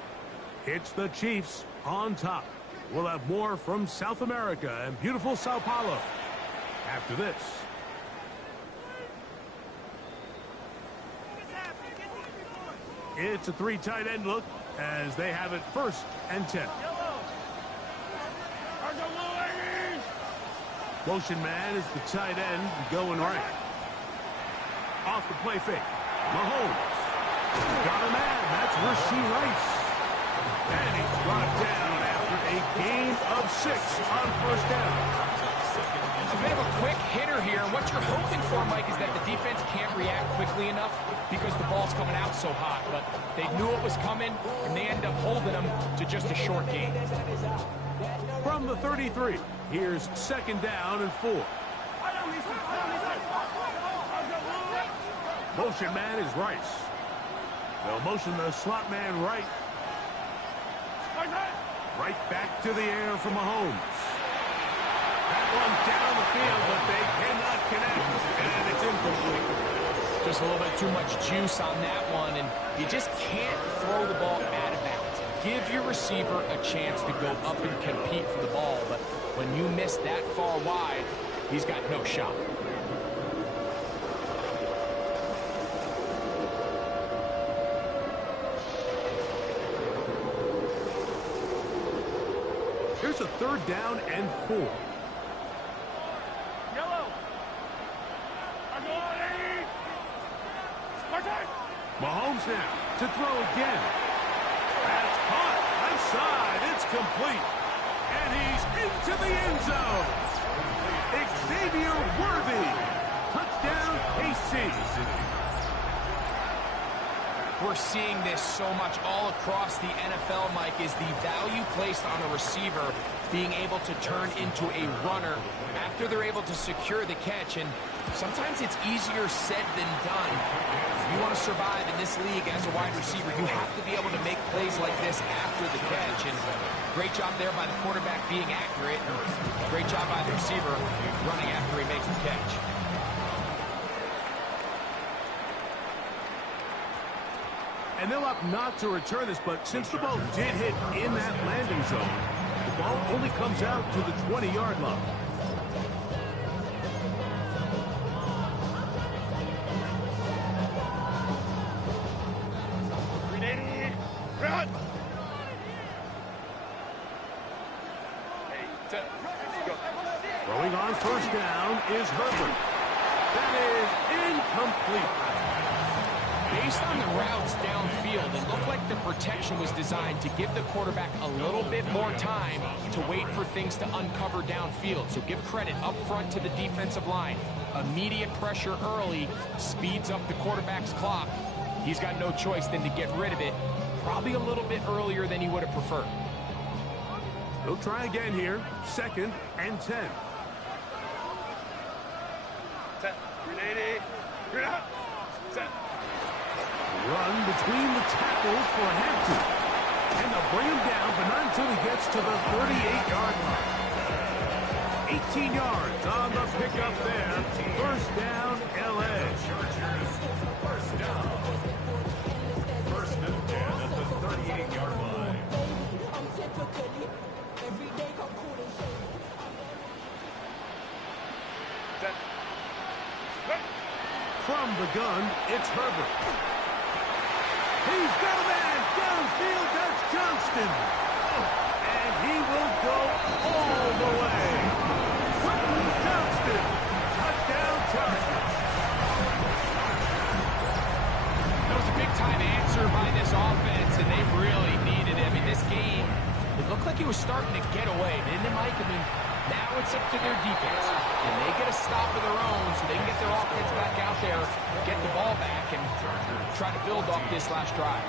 It's the Chiefs on top, We'll have more from South America and beautiful Sao Paulo after this. It's a three tight end look as they have it 1st and 10. Motion man is the tight end going right. Off the play fake. Mahomes. Got a man. That's Rasheed Rice. And he's brought down after a gain of 6 on 1st down. A bit of a quick hitter here. What you're hoping for, Mike, is that the defense can't react quickly enough because the ball's coming out so hot. But they knew it was coming, and they end up holding them to just a short gain. From the 33, here's 2nd down and 4. Motion man is Rice. They'll motion the slot man right. Right back to the air for Mahomes. That one down the field, but they cannot connect, and it's incomplete. Just a little bit too much juice on that one, and you just can't throw the ball out of bounds. Give your receiver a chance to go up and compete for the ball, but when you miss that far wide, he's got no shot. Here's a 3rd down and 4. Mahomes now to throw again. That's caught. Left side. It's complete. And he's into the end zone. Xavier Worthy. Touchdown, KC. We're seeing this so much all across the NFL, Mike, is the value placed on a receiver being able to turn into a runner after they're able to secure the catch. And sometimes it's easier said than done. If you want to survive in this league as a wide receiver, you have to be able to make plays like this after the catch. And great job there by the quarterback being accurate. And great job by the receiver running after he makes the catch. And they'll opt not to return this, but since the ball did hit in that landing zone, the ball only comes out to the 20-yard line. Throwing on 1st down is Herbert. That is incomplete. Based on the routes downfield, it looked like the protection was designed to give the quarterback a little bit more time to wait for things to uncover downfield. So give credit up front to the defensive line. Immediate pressure early speeds up the quarterback's clock. He's got no choice than to get rid of it, probably a little bit earlier than he would have preferred. They'll try again here. 2nd and 10. Set. 380. Grid out. Set. Run between the tackles for Hampton. And they'll bring him down, but not until he gets to the 38-yard line. 18 yards on the pickup there. 1st down, LA. 1st down. 1st and 10 at the 38-yard line. Set. From the gun, it's Herbert. He's got a man downfield. That's Johnston. And he will go all the way. Johnston. Touchdown, Chargers. That was a big-time answer by this offense, and they really needed it. I mean, this game, it looked like it was starting to get away, didn't it, Mike? I mean, now it's up to their defense. And they get a stop of their own so they can get their offense back out there, get the ball back, and try to build off this last drive.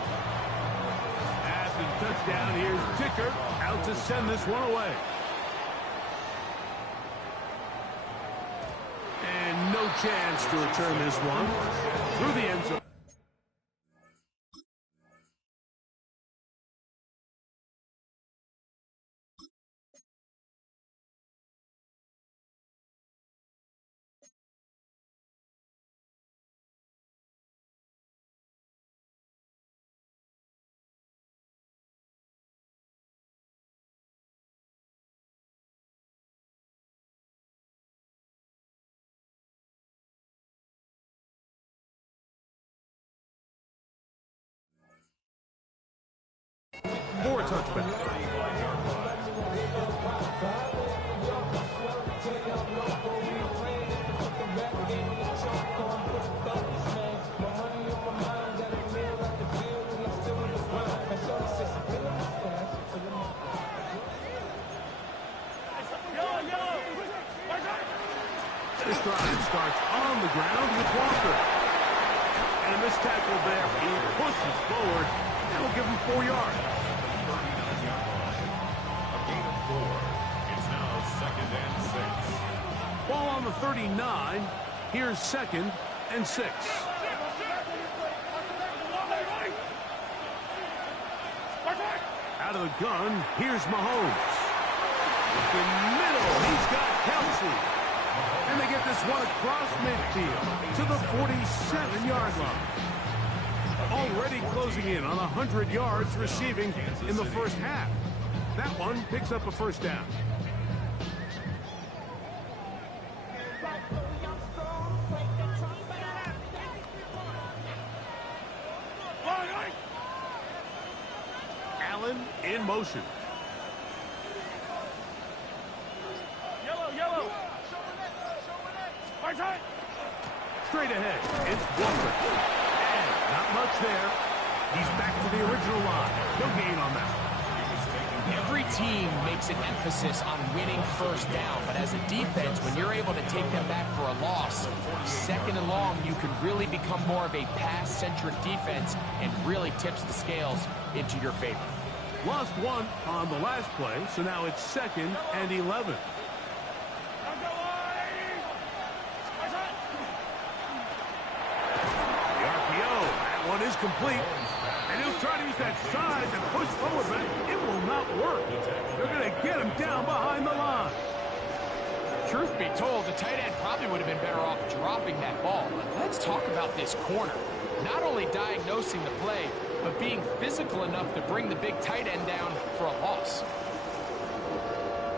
After the touchdown, here's Dicker out to send this one away. And no chance to return this one through the end zone. touchback. This drive starts on the ground with Walker. And a missed tackle there. He pushes forward. That'll give him 4 yards. A gain of 4. It's now 2nd and 6. Ball on the 39. Here's 2nd and 6. Out of the gun, here's Mahomes. In the middle, he's got Kelsey. And they get this one across midfield to the 47-yard line. Already closing in on 100 yards receiving in the first half. That one picks up a first down. Allen in motion. Yellow. Straight ahead, it's Walker. And not much there. He's back to the original line. No gain on that. Every team makes an emphasis on winning first down, but as a defense, when you're able to take them back for a loss, 2nd and long, you can really become more of a pass-centric defense and really tips the scales into your favor. Lost one on the last play, so now it's 2nd and 11. One is complete, and he'll try to use that size and push forward, but it will not work. They're going to get him down behind the line. Truth be told, the tight end probably would have been better off dropping that ball. But let's talk about this corner. Not only diagnosing the play, but being physical enough to bring the big tight end down for a loss.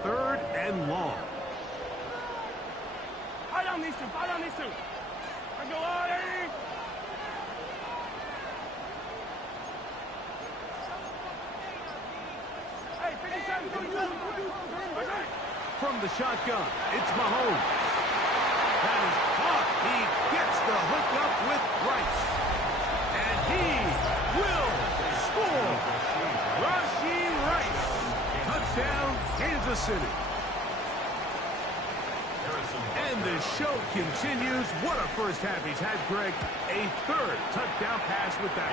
3rd and long. Fire down these two. Let's go, Artie! From the shotgun, it's Mahomes. That is caught. He gets the hook up with Rice. And he will score. Rashee Rice. Touchdown, Kansas City. And the show continues. What a first half he's had, Greg. A 3rd touchdown pass with that.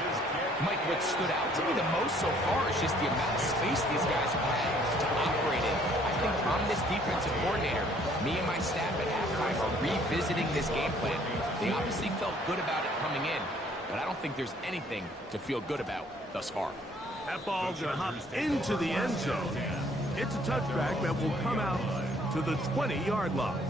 Mike, what stood out to me the most so far is just the amount of space these guys have had to operate in. I think I'm this defensive coordinator. Me and my staff at halftime are revisiting this game plan. They obviously felt good about it coming in, but I don't think there's anything to feel good about thus far. That ball's going to hop into the end zone. It's a touchback that will come out to the 20-yard line.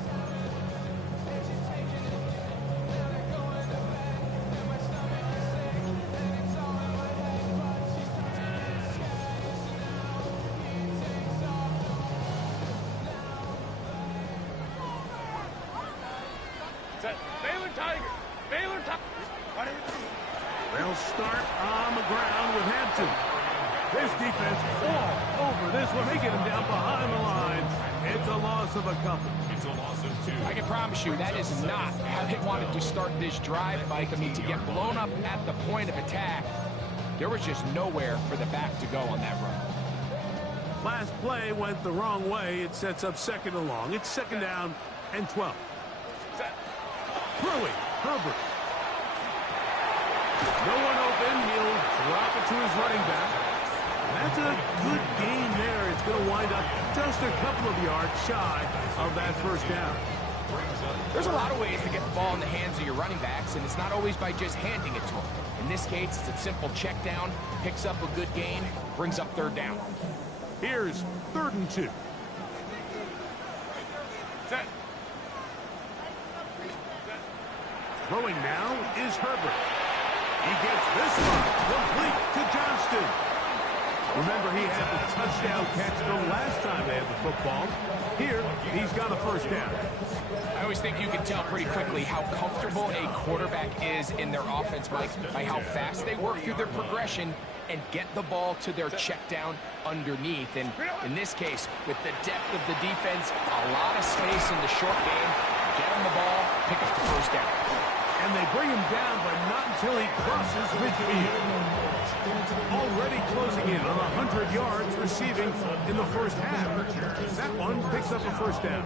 They'll start on the ground with Hampton. This defense all over this one. They get him down behind the line. It's a loss of a couple. It's a loss of 2. I can promise you that is not how they wanted to start this drive, Mike. I mean, to get blown up at the point of attack, there was just nowhere for the back to go on that run. Last play went the wrong way. It sets up 2nd and long. It's 2nd down and 12. Throwing, Herbert. No one open. He'll drop it to his running back. That's a good gain there. It's going to wind up just a couple of yards shy of that first down. There's a lot of ways to get the ball in the hands of your running backs, and it's not always by just handing it to them. In this case, it's a simple check down, picks up a good gain, brings up 3rd down. Here's 3rd and 2. Set. Throwing now is Herbert. He gets this one complete to Johnston. Remember, he had the touchdown catch the last time they had the football. Here, he's got a first down. I always think you can tell pretty quickly how comfortable a quarterback is in their offense, Mike, by how fast they work through their progression and get the ball to their check down underneath. And in this case, with the depth of the defense, a lot of space in the short game, get him the ball, pick up the first down. And they bring him down, but not until he crosses midfield. Already closing in on 100 yards receiving in the first half. That one picks up a first down.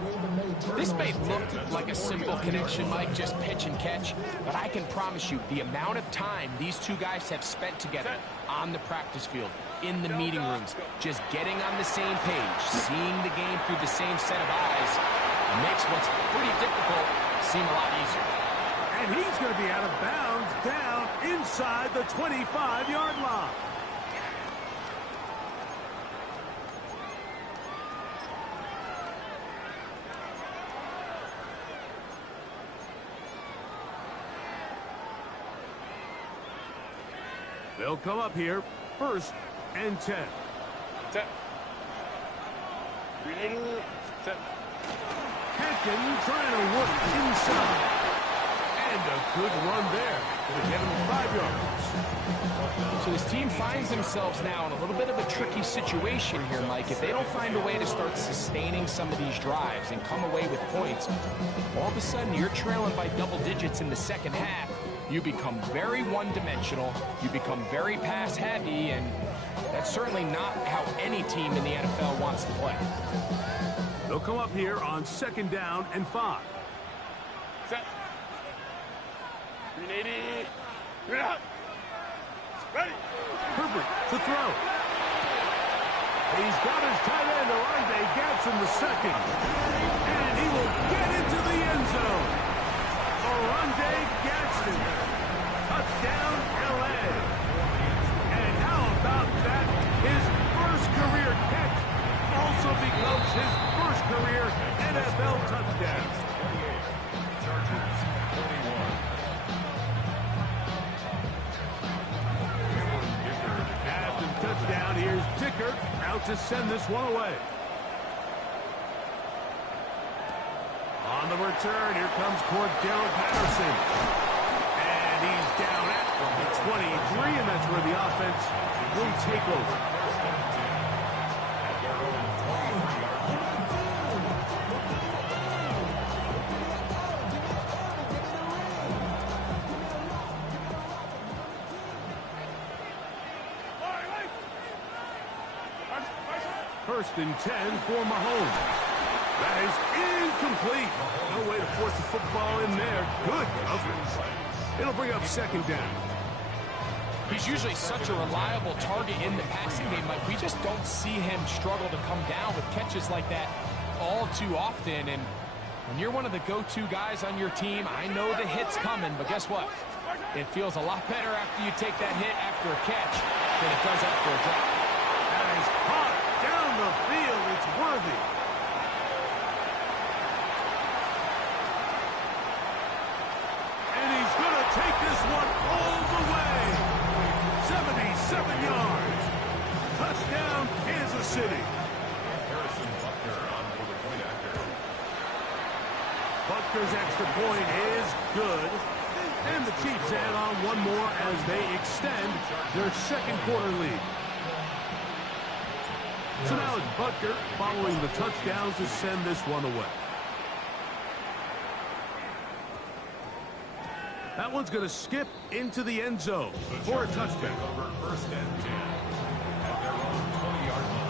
This may look like a simple connection, Mike, just pitch and catch, but I can promise you the amount of time these two guys have spent together on the practice field, in the meeting rooms, just getting on the same page, seeing the game through the same set of eyes, makes what's pretty difficult seem a lot easier. And he's going to be out of bounds down inside the 25-yard line. They'll come up here, 1st and 10. 10. Hampton trying to work inside. And a good run there to get him 5 yards. So this team finds themselves now in a little bit of a tricky situation here, Mike. If they don't find a way to start sustaining some of these drives and come away with points, all of a sudden you're trailing by double digits in the second half. You become very one-dimensional, you become very pass-heavy, and that's certainly not how any team in the NFL wants to play. They'll come up here on 2nd down and 5. Set. 380. Ready. Herbert to throw. He's got his tight end, Orlando Gadsden the second. And he will get into the end zone. Orlando Gadsden. Touchdown, LA. And how about that? His first career catch also becomes his first career NFL touchdown. Chargers, 41. After touchdown, here's Dicker out to send this one away. On the return, here comes Cordero Patterson. And he's down at the 23, and that's where the offense will take over. First and 10 for Mahomes. That is incomplete. No way to force the football in there. Good coverage. It'll bring up 2nd down. He's usually such a reliable target in the passing game. Like, we just don't see him struggle to come down with catches like that all too often. And when you're one of the go-to guys on your team, I know the hit's coming, but guess what? It feels a lot better after you take that hit after a catch than it does after a drop. That is hot down the field. It's worthy. And he's going to take this one all the way. 77 yards. Touchdown, Kansas City. Harrison Butker on for the point after. Butker's extra point is good. And the Chiefs add on one more as they extend their 2nd quarter lead. So now it's Butker following the touchdowns to send this one away. That one's going to skip into the end zone for a touchdown. Over 1st and 10 at their own 20-yard line.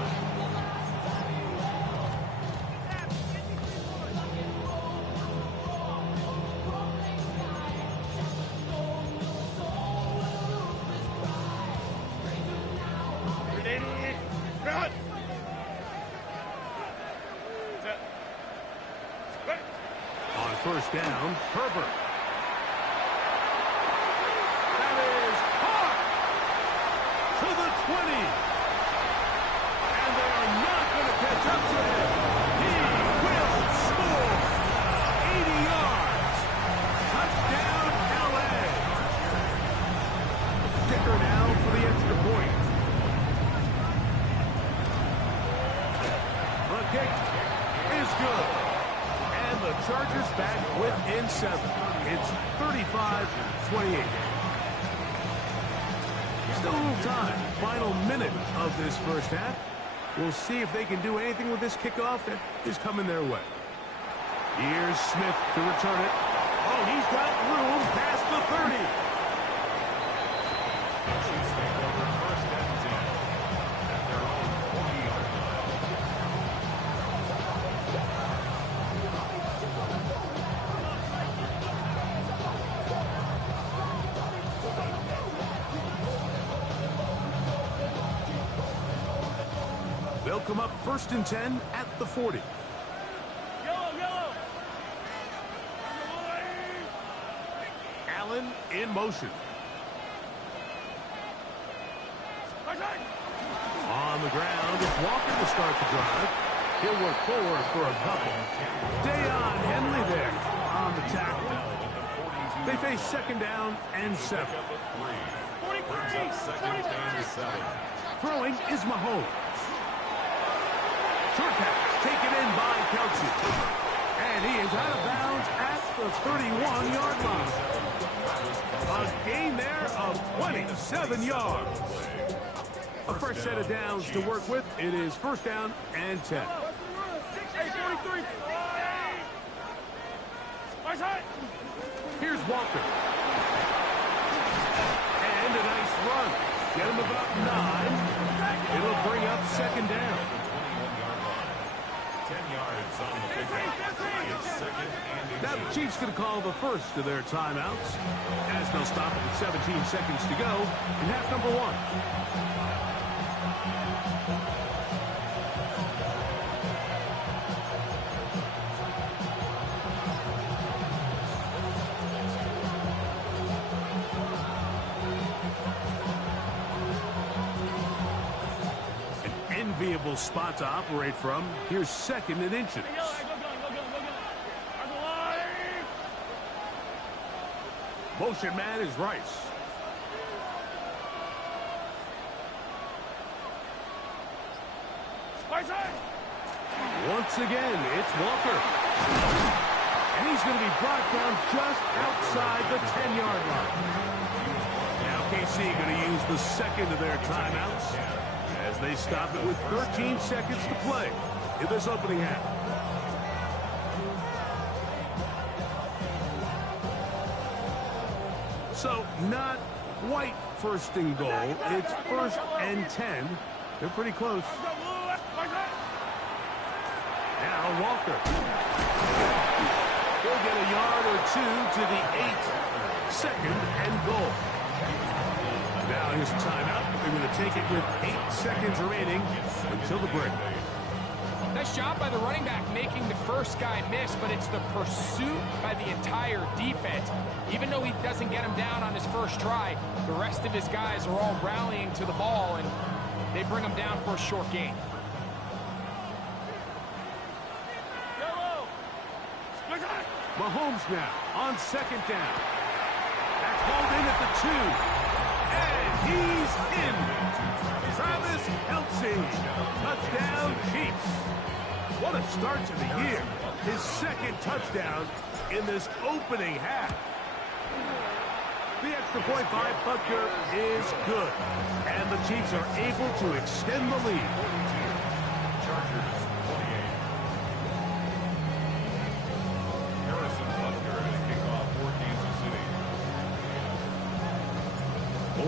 On 1st down, Herbert. That is hard to the 20. And they are not going to catch up to him. He will score 80 yards. Touchdown, LA. Kicker now for the extra point. The kick is good. And the Chargers back within 7. It's 35-28. Still a little time. Final minute of this first half. We'll see if they can do anything with this kickoff that is coming their way. Here's Smith to return it. Oh, he's got room past the 30. Chiefs take over first and 10 at their own 40-yard line. They'll come up first and 10 at the 40. Allen in motion. On the ground, it's Walker to start the drive. He'll work forward for a couple. Deion Henley there on the tackle. They face second down and 7. Throwing is Mahomes. Short pass taken in by Kelsey. And he is out of bounds at the 31-yard line. A gain there of 27 yards. A fresh set of downs to work with. It is first down and 10. Here's Walker. And a nice run. Get him about 9. It'll bring up second down. 10 yards on the pickup. It's second and Now the Chiefs going to call the first of their timeouts as they'll stop it with 17 seconds to go in half number 1. Enviable spot to operate from. Here's second and inches. Motion man is Rice. Once again, it's Walker. And he's going to be brought down just outside the 10-yard line. Now KC going to use the second of their timeouts as they stop it with 13 seconds to play in this opening half. So not quite first and goal. It's first and 10. They're pretty close. Now Walker. He'll get a yard or 2 to the 8. Second and goal. Now here's a timeout. They're going to take it with 8 seconds remaining until the break. Nice job by the running back making the first guy miss, but it's the pursuit by the entire defense. Even though he doesn't get him down on his first try, the rest of his guys are all rallying to the ball, and they bring him down for a short gain. Mahomes now on second down. That's hauled in at the 2. And he's in. Travis Kelce. Touchdown, Chiefs. What a start to the year. His second touchdown in this opening half. The extra point by Butker is good. And the Chiefs are able to extend the lead. Chargers 28. Harrison Butker at a kickoff for Kansas City.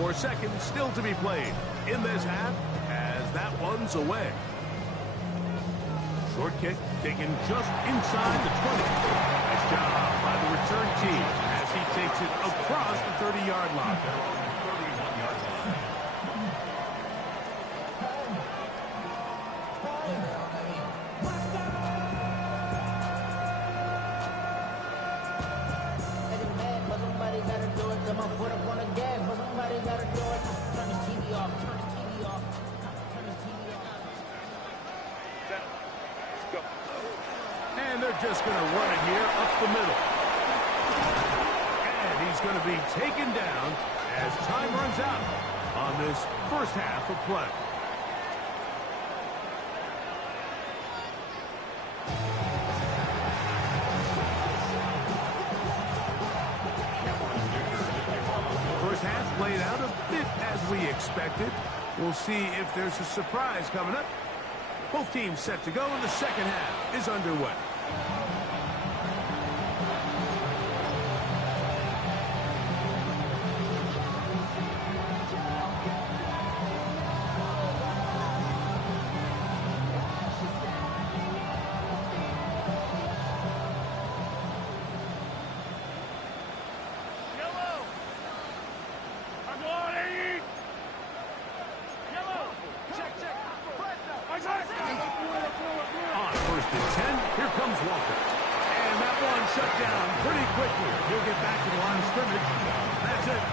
4 seconds still to be played in this half as that one's away. Short kick taken just inside the 20. Nice job by the return team as he takes it across the 30-yard line. 31-yard line. But somebody gotta do it. Got my foot up on the gas, but somebody gotta do it. Turn this TV off. Turn this TV off. Turn this TV off. And they're just going to run it here up the middle. And he's going to be taken down as time runs out on this first half of play. First half played out a bit as we expected. We'll see if there's a surprise coming up. Both teams set to go, and the second half is underway. On first and 10, here comes Walker. And that one shut down pretty quickly. He'll get back to the line of scrimmage. That's it.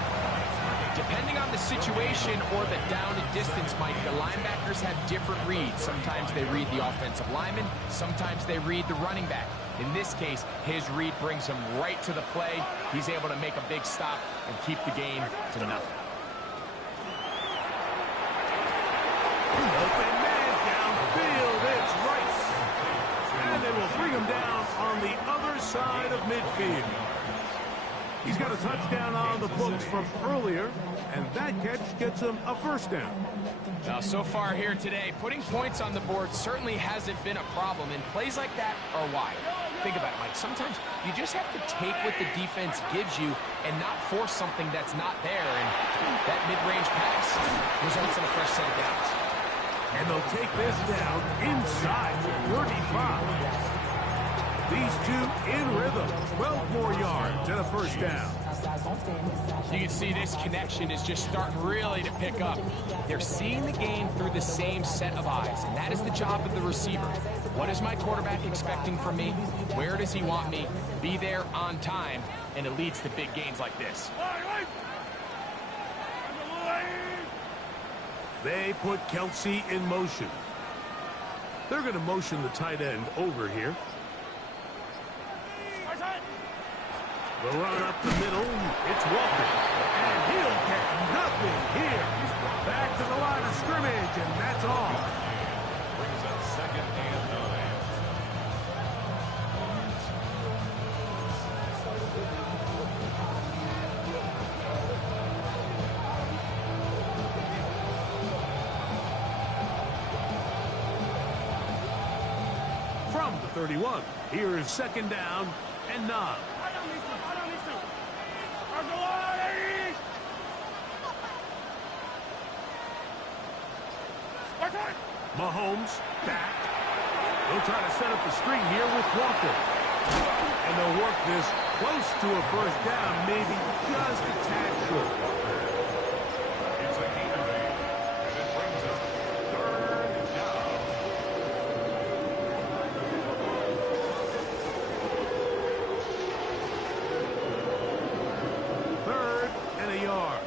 Depending on the situation or the down and distance, Mike, the linebackers have different reads. Sometimes they read the offensive lineman. Sometimes they read the running back. In this case, his read brings him right to the play. He's able to make a big stop and keep the game to nothing. Open man downfield. It's Rice. And they will bring him down on the other side of midfield. He's got a touchdown on the books from earlier, and that catch gets him a first down. Now, so far here today, putting points on the board certainly hasn't been a problem, and plays like that are why. Think about it, Mike. Sometimes you just have to take what the defense gives you and not force something that's not there, and that mid-range pass results in a fresh set of downs. And they'll take this down inside the 35. These two in rhythm. 12 more yards and a first down. You can see this connection is just starting really to pick up. They're seeing the game through the same set of eyes, and that is the job of the receiver. What is my quarterback expecting from me? Where does he want me? Be there on time, and it leads to big gains like this. They put Kelsey in motion. They're going to motion the tight end over here. The run up the middle, it's Walker. And he'll get nothing here. Back to the line of scrimmage, and that's all. Brings up 2nd and 9. From the 31, here is 2nd down and 9. Mahomes back. They'll try to set up the screen here with Walker. And they'll work this close to a first down, maybe just a tad short. It's a gainer game, and it brings up 3rd down. 3rd and a yard.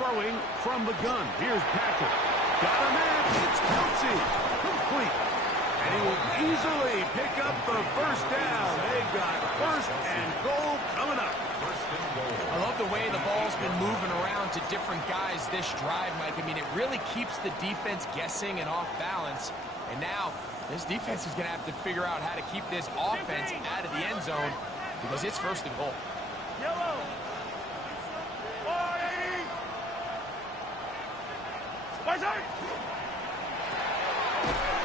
Throwing from the gun. Here's Patrick. Got a man. It's Kelsey. Complete. And he will easily pick up the first down. They've got 1st and goal coming up. 1st and goal. I love the way the ball's been moving around to different guys this drive, Mike. I mean, it really keeps the defense guessing and off balance. And now, this defense is going to have to figure out how to keep this offense out of the end zone because it's 1st and goal. Yellow. To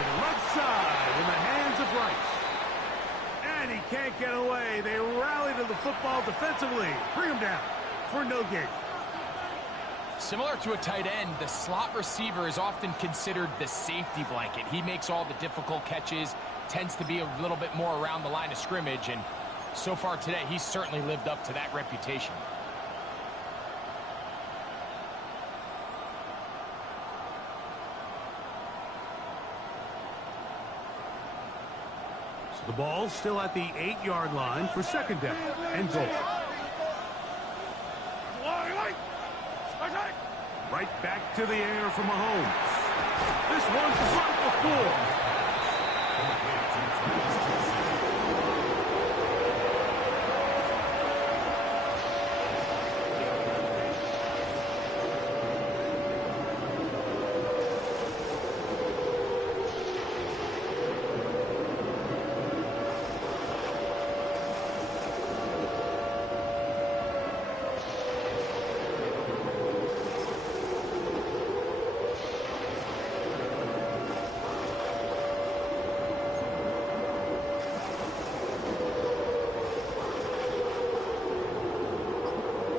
the left side in the hands of Rice. And he can't get away. They rally to the football defensively. Bring him down for no gain. Similar to a tight end, the slot receiver is often considered the safety blanket. He makes all the difficult catches, tends to be a little bit more around the line of scrimmage, and so far today, he's certainly lived up to that reputation. The ball still at the 8-yard line for 2nd down and goal. Right back to the air for Mahomes. This one's right before.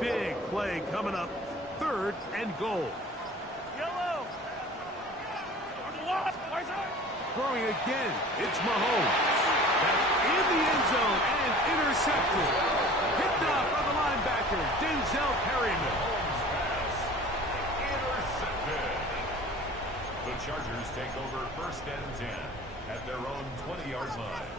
Big play coming up. 3rd and goal. Yellow. Throwing again. It's Mahomes. That's in the end zone and intercepted. Picked off by the linebacker, Denzel Perryman. Intercepted. The Chargers take over 1st and 10 at their own 20-yard line.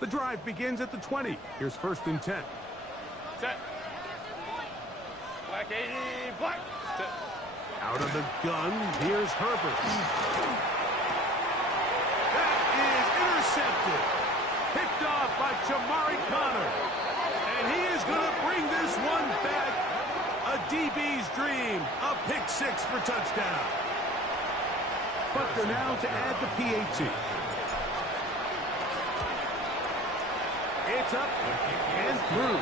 The drive begins at the 20. Here's 1st and 10. Set. Black 80, black. Set. Out of the gun, here's Herbert. That is intercepted. Picked off by Jamari Connor. And he is going to bring this one back. A DB's dream. A pick 6 for touchdown. Buckner now to add the PAT. It's up and through.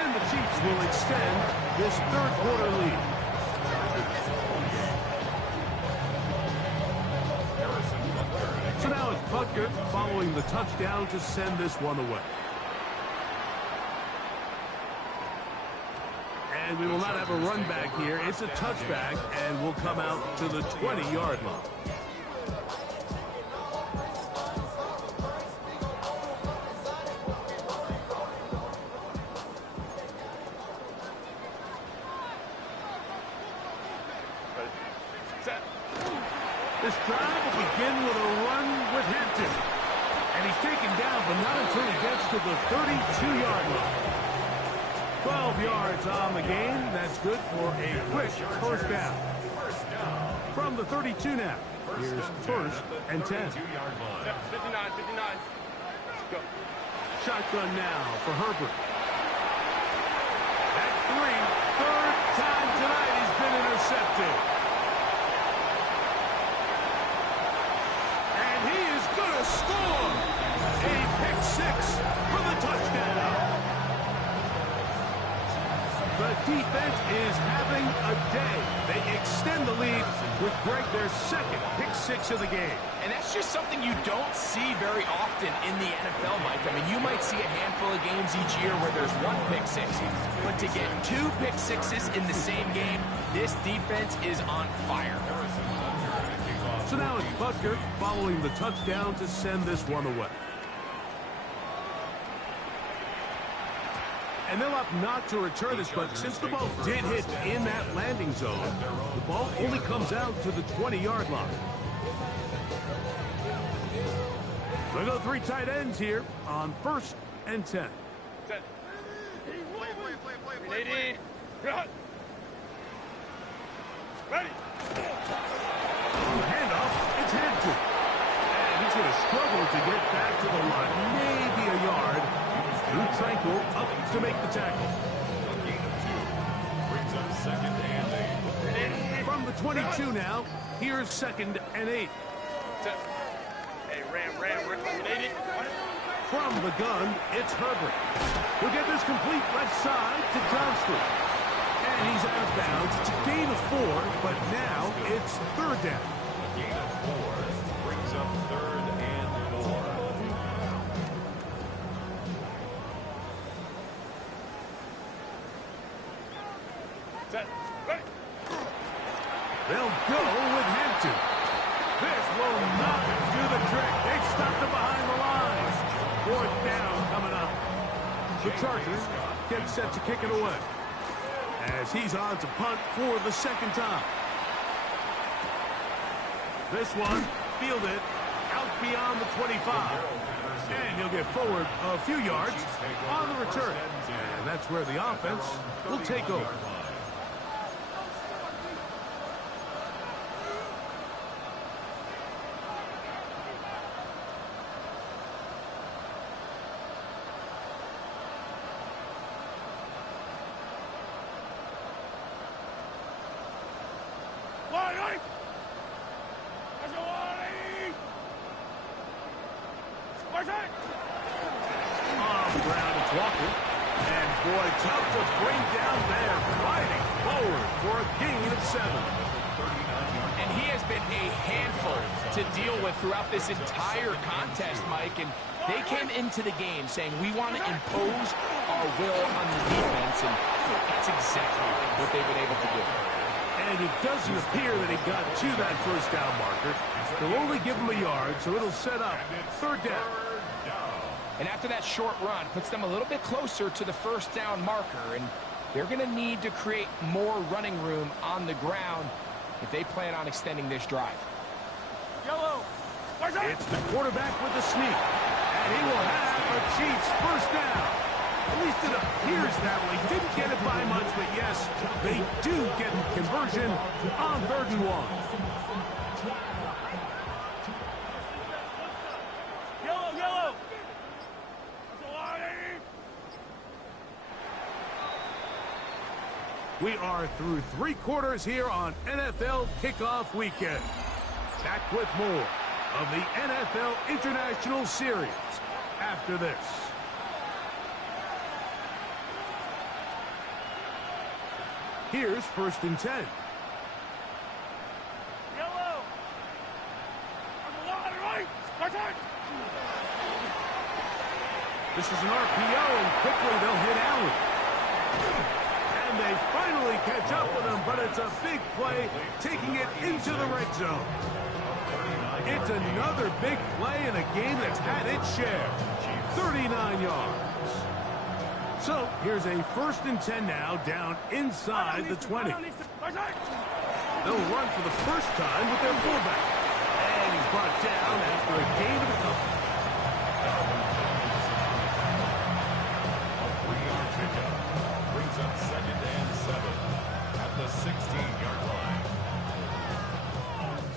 And the Chiefs will extend this 3rd quarter lead. So now it's Buckner following the touchdown to send this one away. And we will not have a run back here. It's a touchback, and we'll come out to the 20-yard line. This drive will begin with a run with Hampton. And he's taken down, but not until he gets to the 32-yard line. 12 yards on the game. That's good for a quick 1st down. From the 32 now. Here's 1st and 10. 59, 59. Let's go. Shotgun now for Herbert. That's 3. 3rd time tonight he's been intercepted. Going to score a pick 6 for the touchdown. The defense is having a day. They extend the lead with Greg their 2nd pick 6 of the game. And that's just something you don't see very often in the NFL, Mike. I mean, you might see a handful of games each year where there's 1 pick 6. But to get 2 pick 6s in the same game, this defense is on fire. So now it's Buckner following the touchdown to send this one away. And they'll opt not to return this, but since the ball did hit in that landing zone, the ball only comes out to the 20-yard line. They go 3 tight ends here on 1st and 10. Set. Play. Ready. On the handoff, it's Hampton. And he's going to struggle to get back to the line. Maybe a yard. Drew Tranquil up to make the tackle. A gain of 2 brings up 2nd and 8. From the 22 now, here's 2nd and 8. Hey, Ram, we're coming 80. From the gun, it's Herbert. He'll get this complete left side to Johnston. And he's out of bounds. It's a gain of 4, but now it's 3rd down. A gain of 4 brings up 3rd and 4. Set. Ready. They'll go with Hampton. This will not do the trick. They've stopped him behind the line. 4th down coming up. The Chargers get set to kick it away, as he's on to punt for the 2nd time. This one fielded out beyond the 25. And he'll get forward a few yards on the return. And that's where the offense will take over. On the ground, it's Walker. And boy, tough to bring down there. Fighting forward for a gain of 7. And he has been a handful to deal with throughout this entire contest, Mike. And They came into the game saying we want to impose our will on the defense, and that's exactly what they've been able to do. And it doesn't appear that he got to that first down marker. They'll only give him a yard, so it'll set up third down. And after that short run, puts them a little bit closer to the first down marker, and they're going to need to create more running room on the ground if they plan on extending this drive. Yellow. It's the quarterback with the sneak, and he will have a Chiefs first down. At least it appears that way. Didn't get it by much, but yes, they do get conversion on 3rd and 1. Yellow. We are through 3 quarters here on NFL Kickoff Weekend. Back with more of the NFL International Series after this. Here's 1st and 10. Yellow. Right. This is an RPO, and quickly they'll hit Allen. And they finally catch up with him, but it's a big play, taking it into the red zone. It's another big play in a game that's had its share. 39 yards. So here's a 1st and 10 now, down inside the 20. They'll run for the first time with their fullback. And he's brought down after a gain of a couple. A 3-yard pickup brings up 2nd and 7 at the 16-yard line.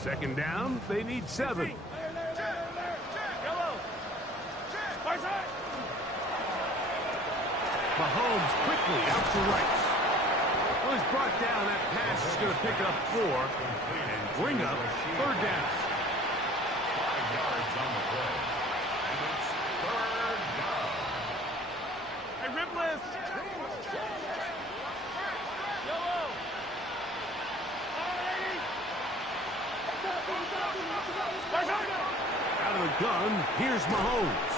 2nd down, they need 7. Mahomes quickly out to right. Well, he's brought down. That pass is going to pick up 4 and bring up 3rd down. 5 yards on the play. And it's 3rd down. Hey, Ripless. Yellow. Out of the gun, here's Mahomes.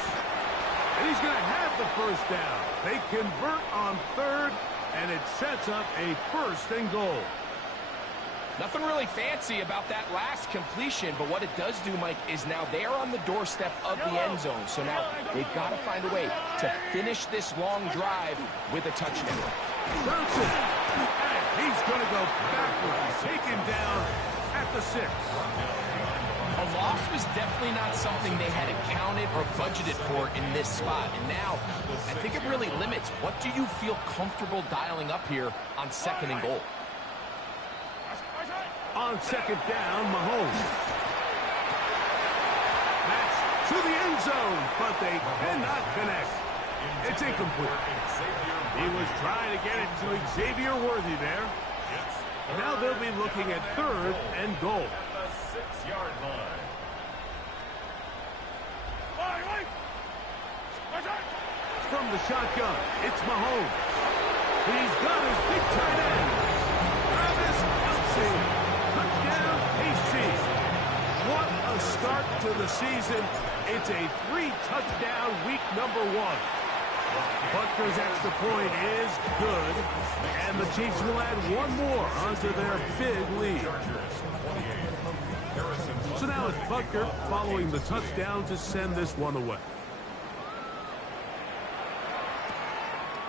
And he's going to have the first down. They convert on 3rd, and it sets up a 1st and goal. Nothing really fancy about that last completion, but what it does do, Mike, is now they are on the doorstep of the end zone. So now they've got to find a way to finish this long drive with a touchdown. Johnson, and he's going to go backwards, taken down at the 6. A loss was definitely not something they had accounted or budgeted for in this spot. And now, I think it really limits what do you feel comfortable dialing up here on 2nd and goal. On 2nd down, Mahomes. That's to the end zone, but they cannot connect. It's incomplete. He was trying to get it to Xavier Worthy there. Now they'll be looking at 3rd and goal. 6-yard line. From the shotgun, it's Mahomes. He's got his big tight end, Travis Kelce. Touchdown, KC. What a start to the season. It's a 3-touchdown week number 1. Butker's extra point is good, and the Chiefs will add 1 more onto their big lead. So now it's Butker following the touchdown to send this one away.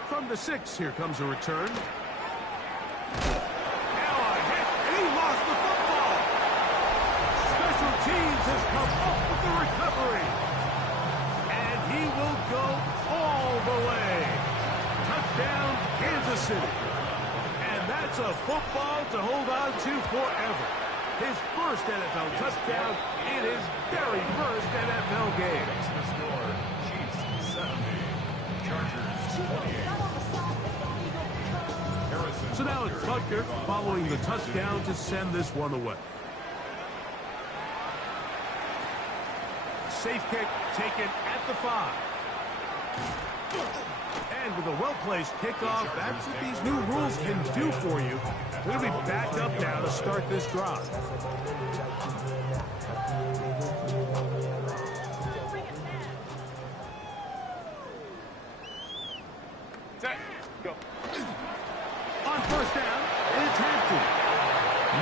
From the 6, here comes a return. Now a hit, and he lost the football. Special teams has come up with the recovery. And he will go all the way. Touchdown, Kansas City. And that's a football to hold on to forever. His first NFL touchdown in his very first NFL game. The score, Chiefs 70, Chargers 28. So now it's Butker following the touchdown to send this one away. Safe kick taken at the 5. And with a well-placed kickoff, that's what these new rules can do for you. We'll be back up now to start this drive. Set. Go. On first down, and it's Hampton.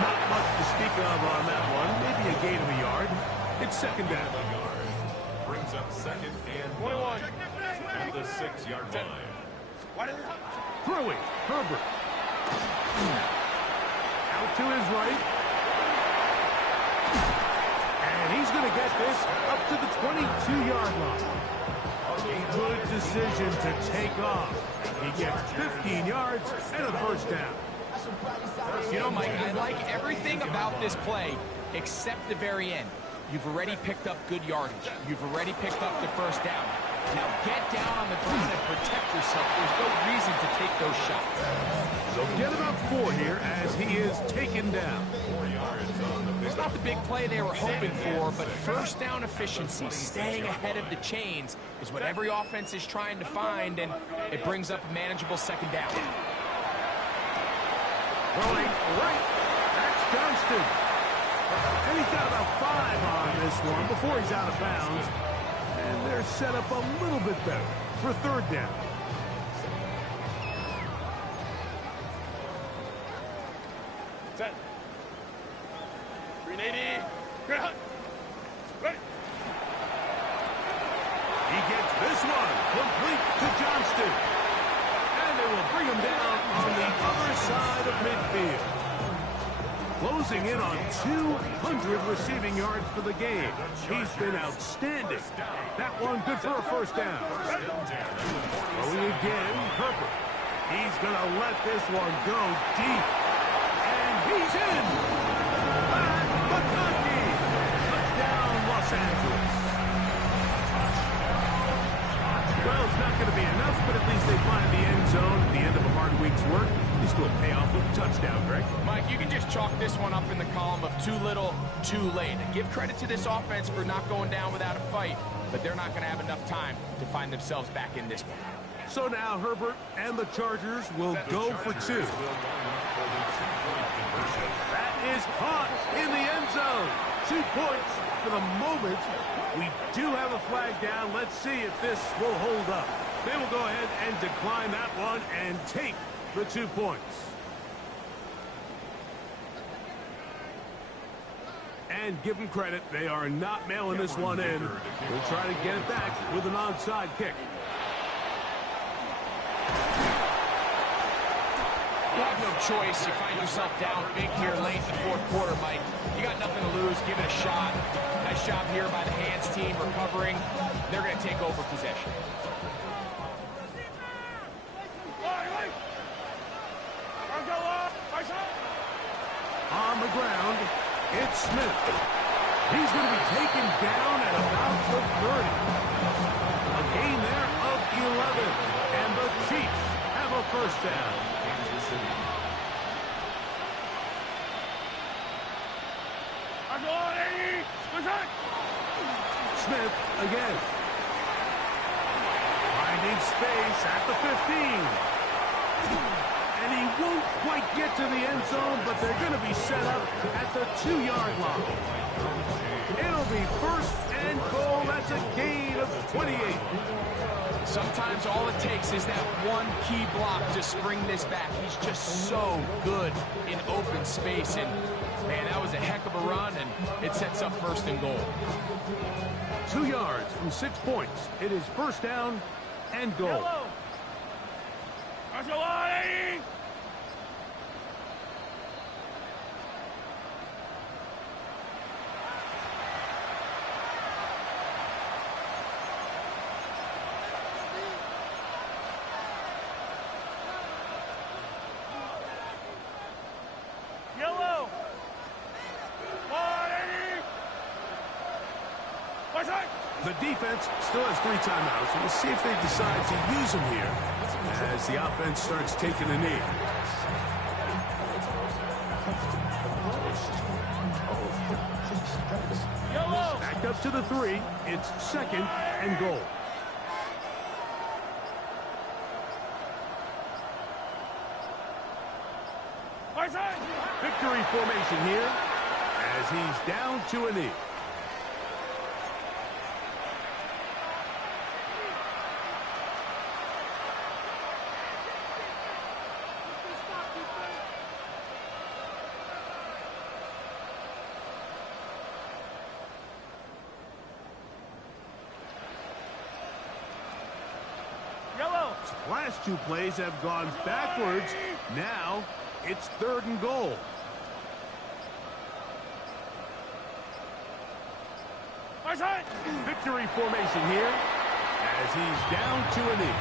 Not much to speak of on that one. Maybe a gain of a yard. It's second down. Brings up second and 21. At the 6-yard line. Throwing, Herbert. Out to his right. And he's going to get this up to the 22-yard line. Good decision to take off. He gets 15 yards and a first down. You know, Mike, I like everything about this play except the very end. You've already picked up good yardage. You've already picked up the first down. Now get down on the ground and protect yourself. There's no reason to take those shots. They'll get about 4 here as he is taken down. 4 yards on the pick. It's not the big play they were hoping for, but first down efficiency, staying ahead of the chains, is what every offense is trying to find, and it brings up a manageable second down. Rolling right. That's Johnston. And he's got about 5 on this one before he's out of bounds. And they're set up a little bit better for third down. Set. 380. Right. He gets this one complete to Johnston. And they will bring him down on the other side of midfield. Closing in on 200 receiving yards for the game. He's been outstanding. That one good for a first down. Throwing again, Herbert. He's going to let this one go deep. And he's in. McConkey. Touchdown, Los Angeles. Well, it's not going to be enough, but at least they find the end zone at the end of a hard week's work. This will pay off with a touchdown, Greg. Mike, you can just chalk this one up in the column of too little, too late. And give credit to this offense for not going down without a fight, but they're not going to have enough time to find themselves back in this one. So now Herbert and the Chargers will go for 2. That is caught in the end zone. 2 points for the moment. We do have a flag down. Let's see if this will hold up. They will go ahead and decline that one and take the 2 points. And give them credit, they are not mailing this one in. We'll try to get it back with an onside kick. You have no choice. You find yourself down big here late in the fourth quarter, Mike. You got nothing to lose. Give it a shot. Nice job here by the hands team recovering. They're going to take over possession. On the ground, it's Smith. He's going to be taken down at about the 30. A gain there of 11. And the Chiefs have a first down. Smith again. Finding space at the 15. And he won't quite get to the end zone, but they're going to be set up at the 2-yard line. It'll be first and goal. That's a gain of 28. Sometimes all it takes is that one key block to spring this back. He's just so good in open space. And, man, that was a heck of a run, and it sets up first and goal. 2 yards from 6 points. It is first down and goal. The defense still has 3 timeouts. We'll see if they decide to use them here as the offense starts taking a knee. Back up to the 3. It's second and goal. Victory formation here as he's down to a knee. Yellow. Last two plays have gone backwards. Now it's 3rd and goal. Victory formation here as he's down to a knee.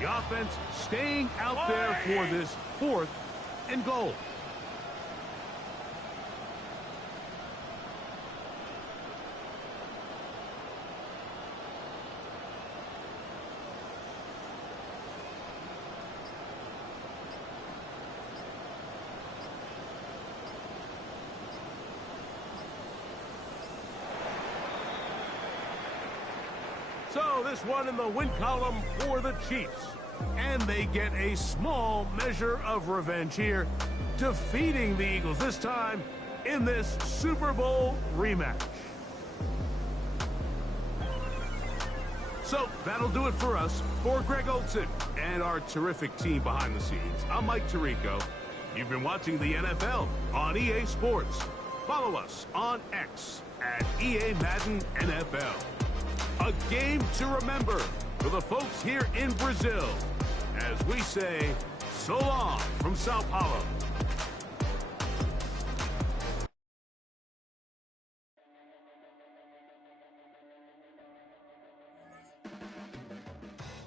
The offense staying out there for this 4th and goal. So this one in the win column for the Chiefs. And they get a small measure of revenge here, defeating the Eagles, this time in this Super Bowl rematch. So that'll do it for us. For Greg Olson and our terrific team behind the scenes, I'm Mike Tirico. You've been watching the NFL on EA Sports. Follow us on X at EA Madden NFL. A game to remember for the folks here in Brazil, as we say, so long from Sao Paulo.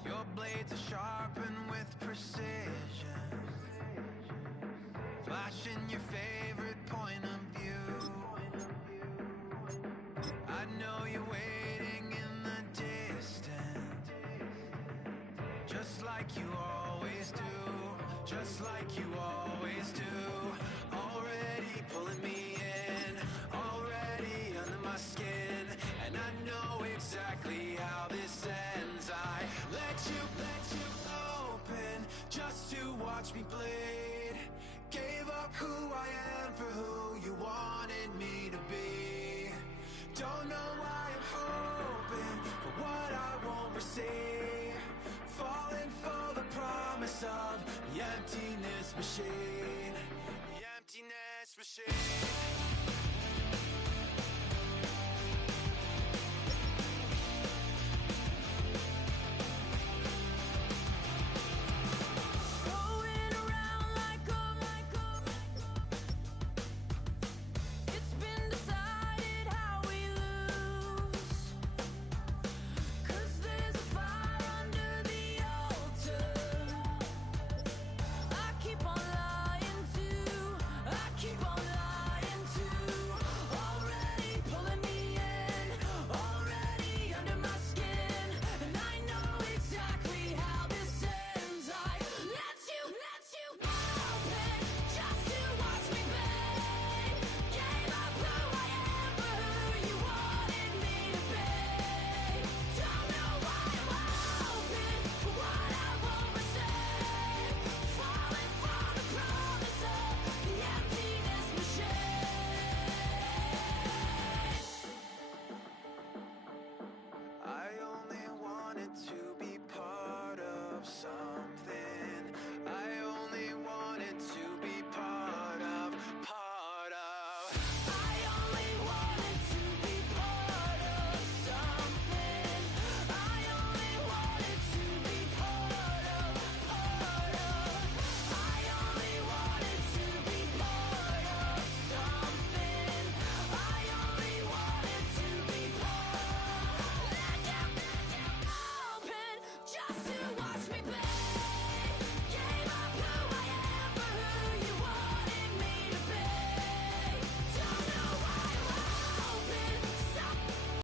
Your blades are sharpened with precision, flashing your favorite point of view. I know you're waiting in the distance, just like you always do, just like you always do. Already pulling me in, already under my skin, and I know exactly how this ends. I let you open just to watch me bleed.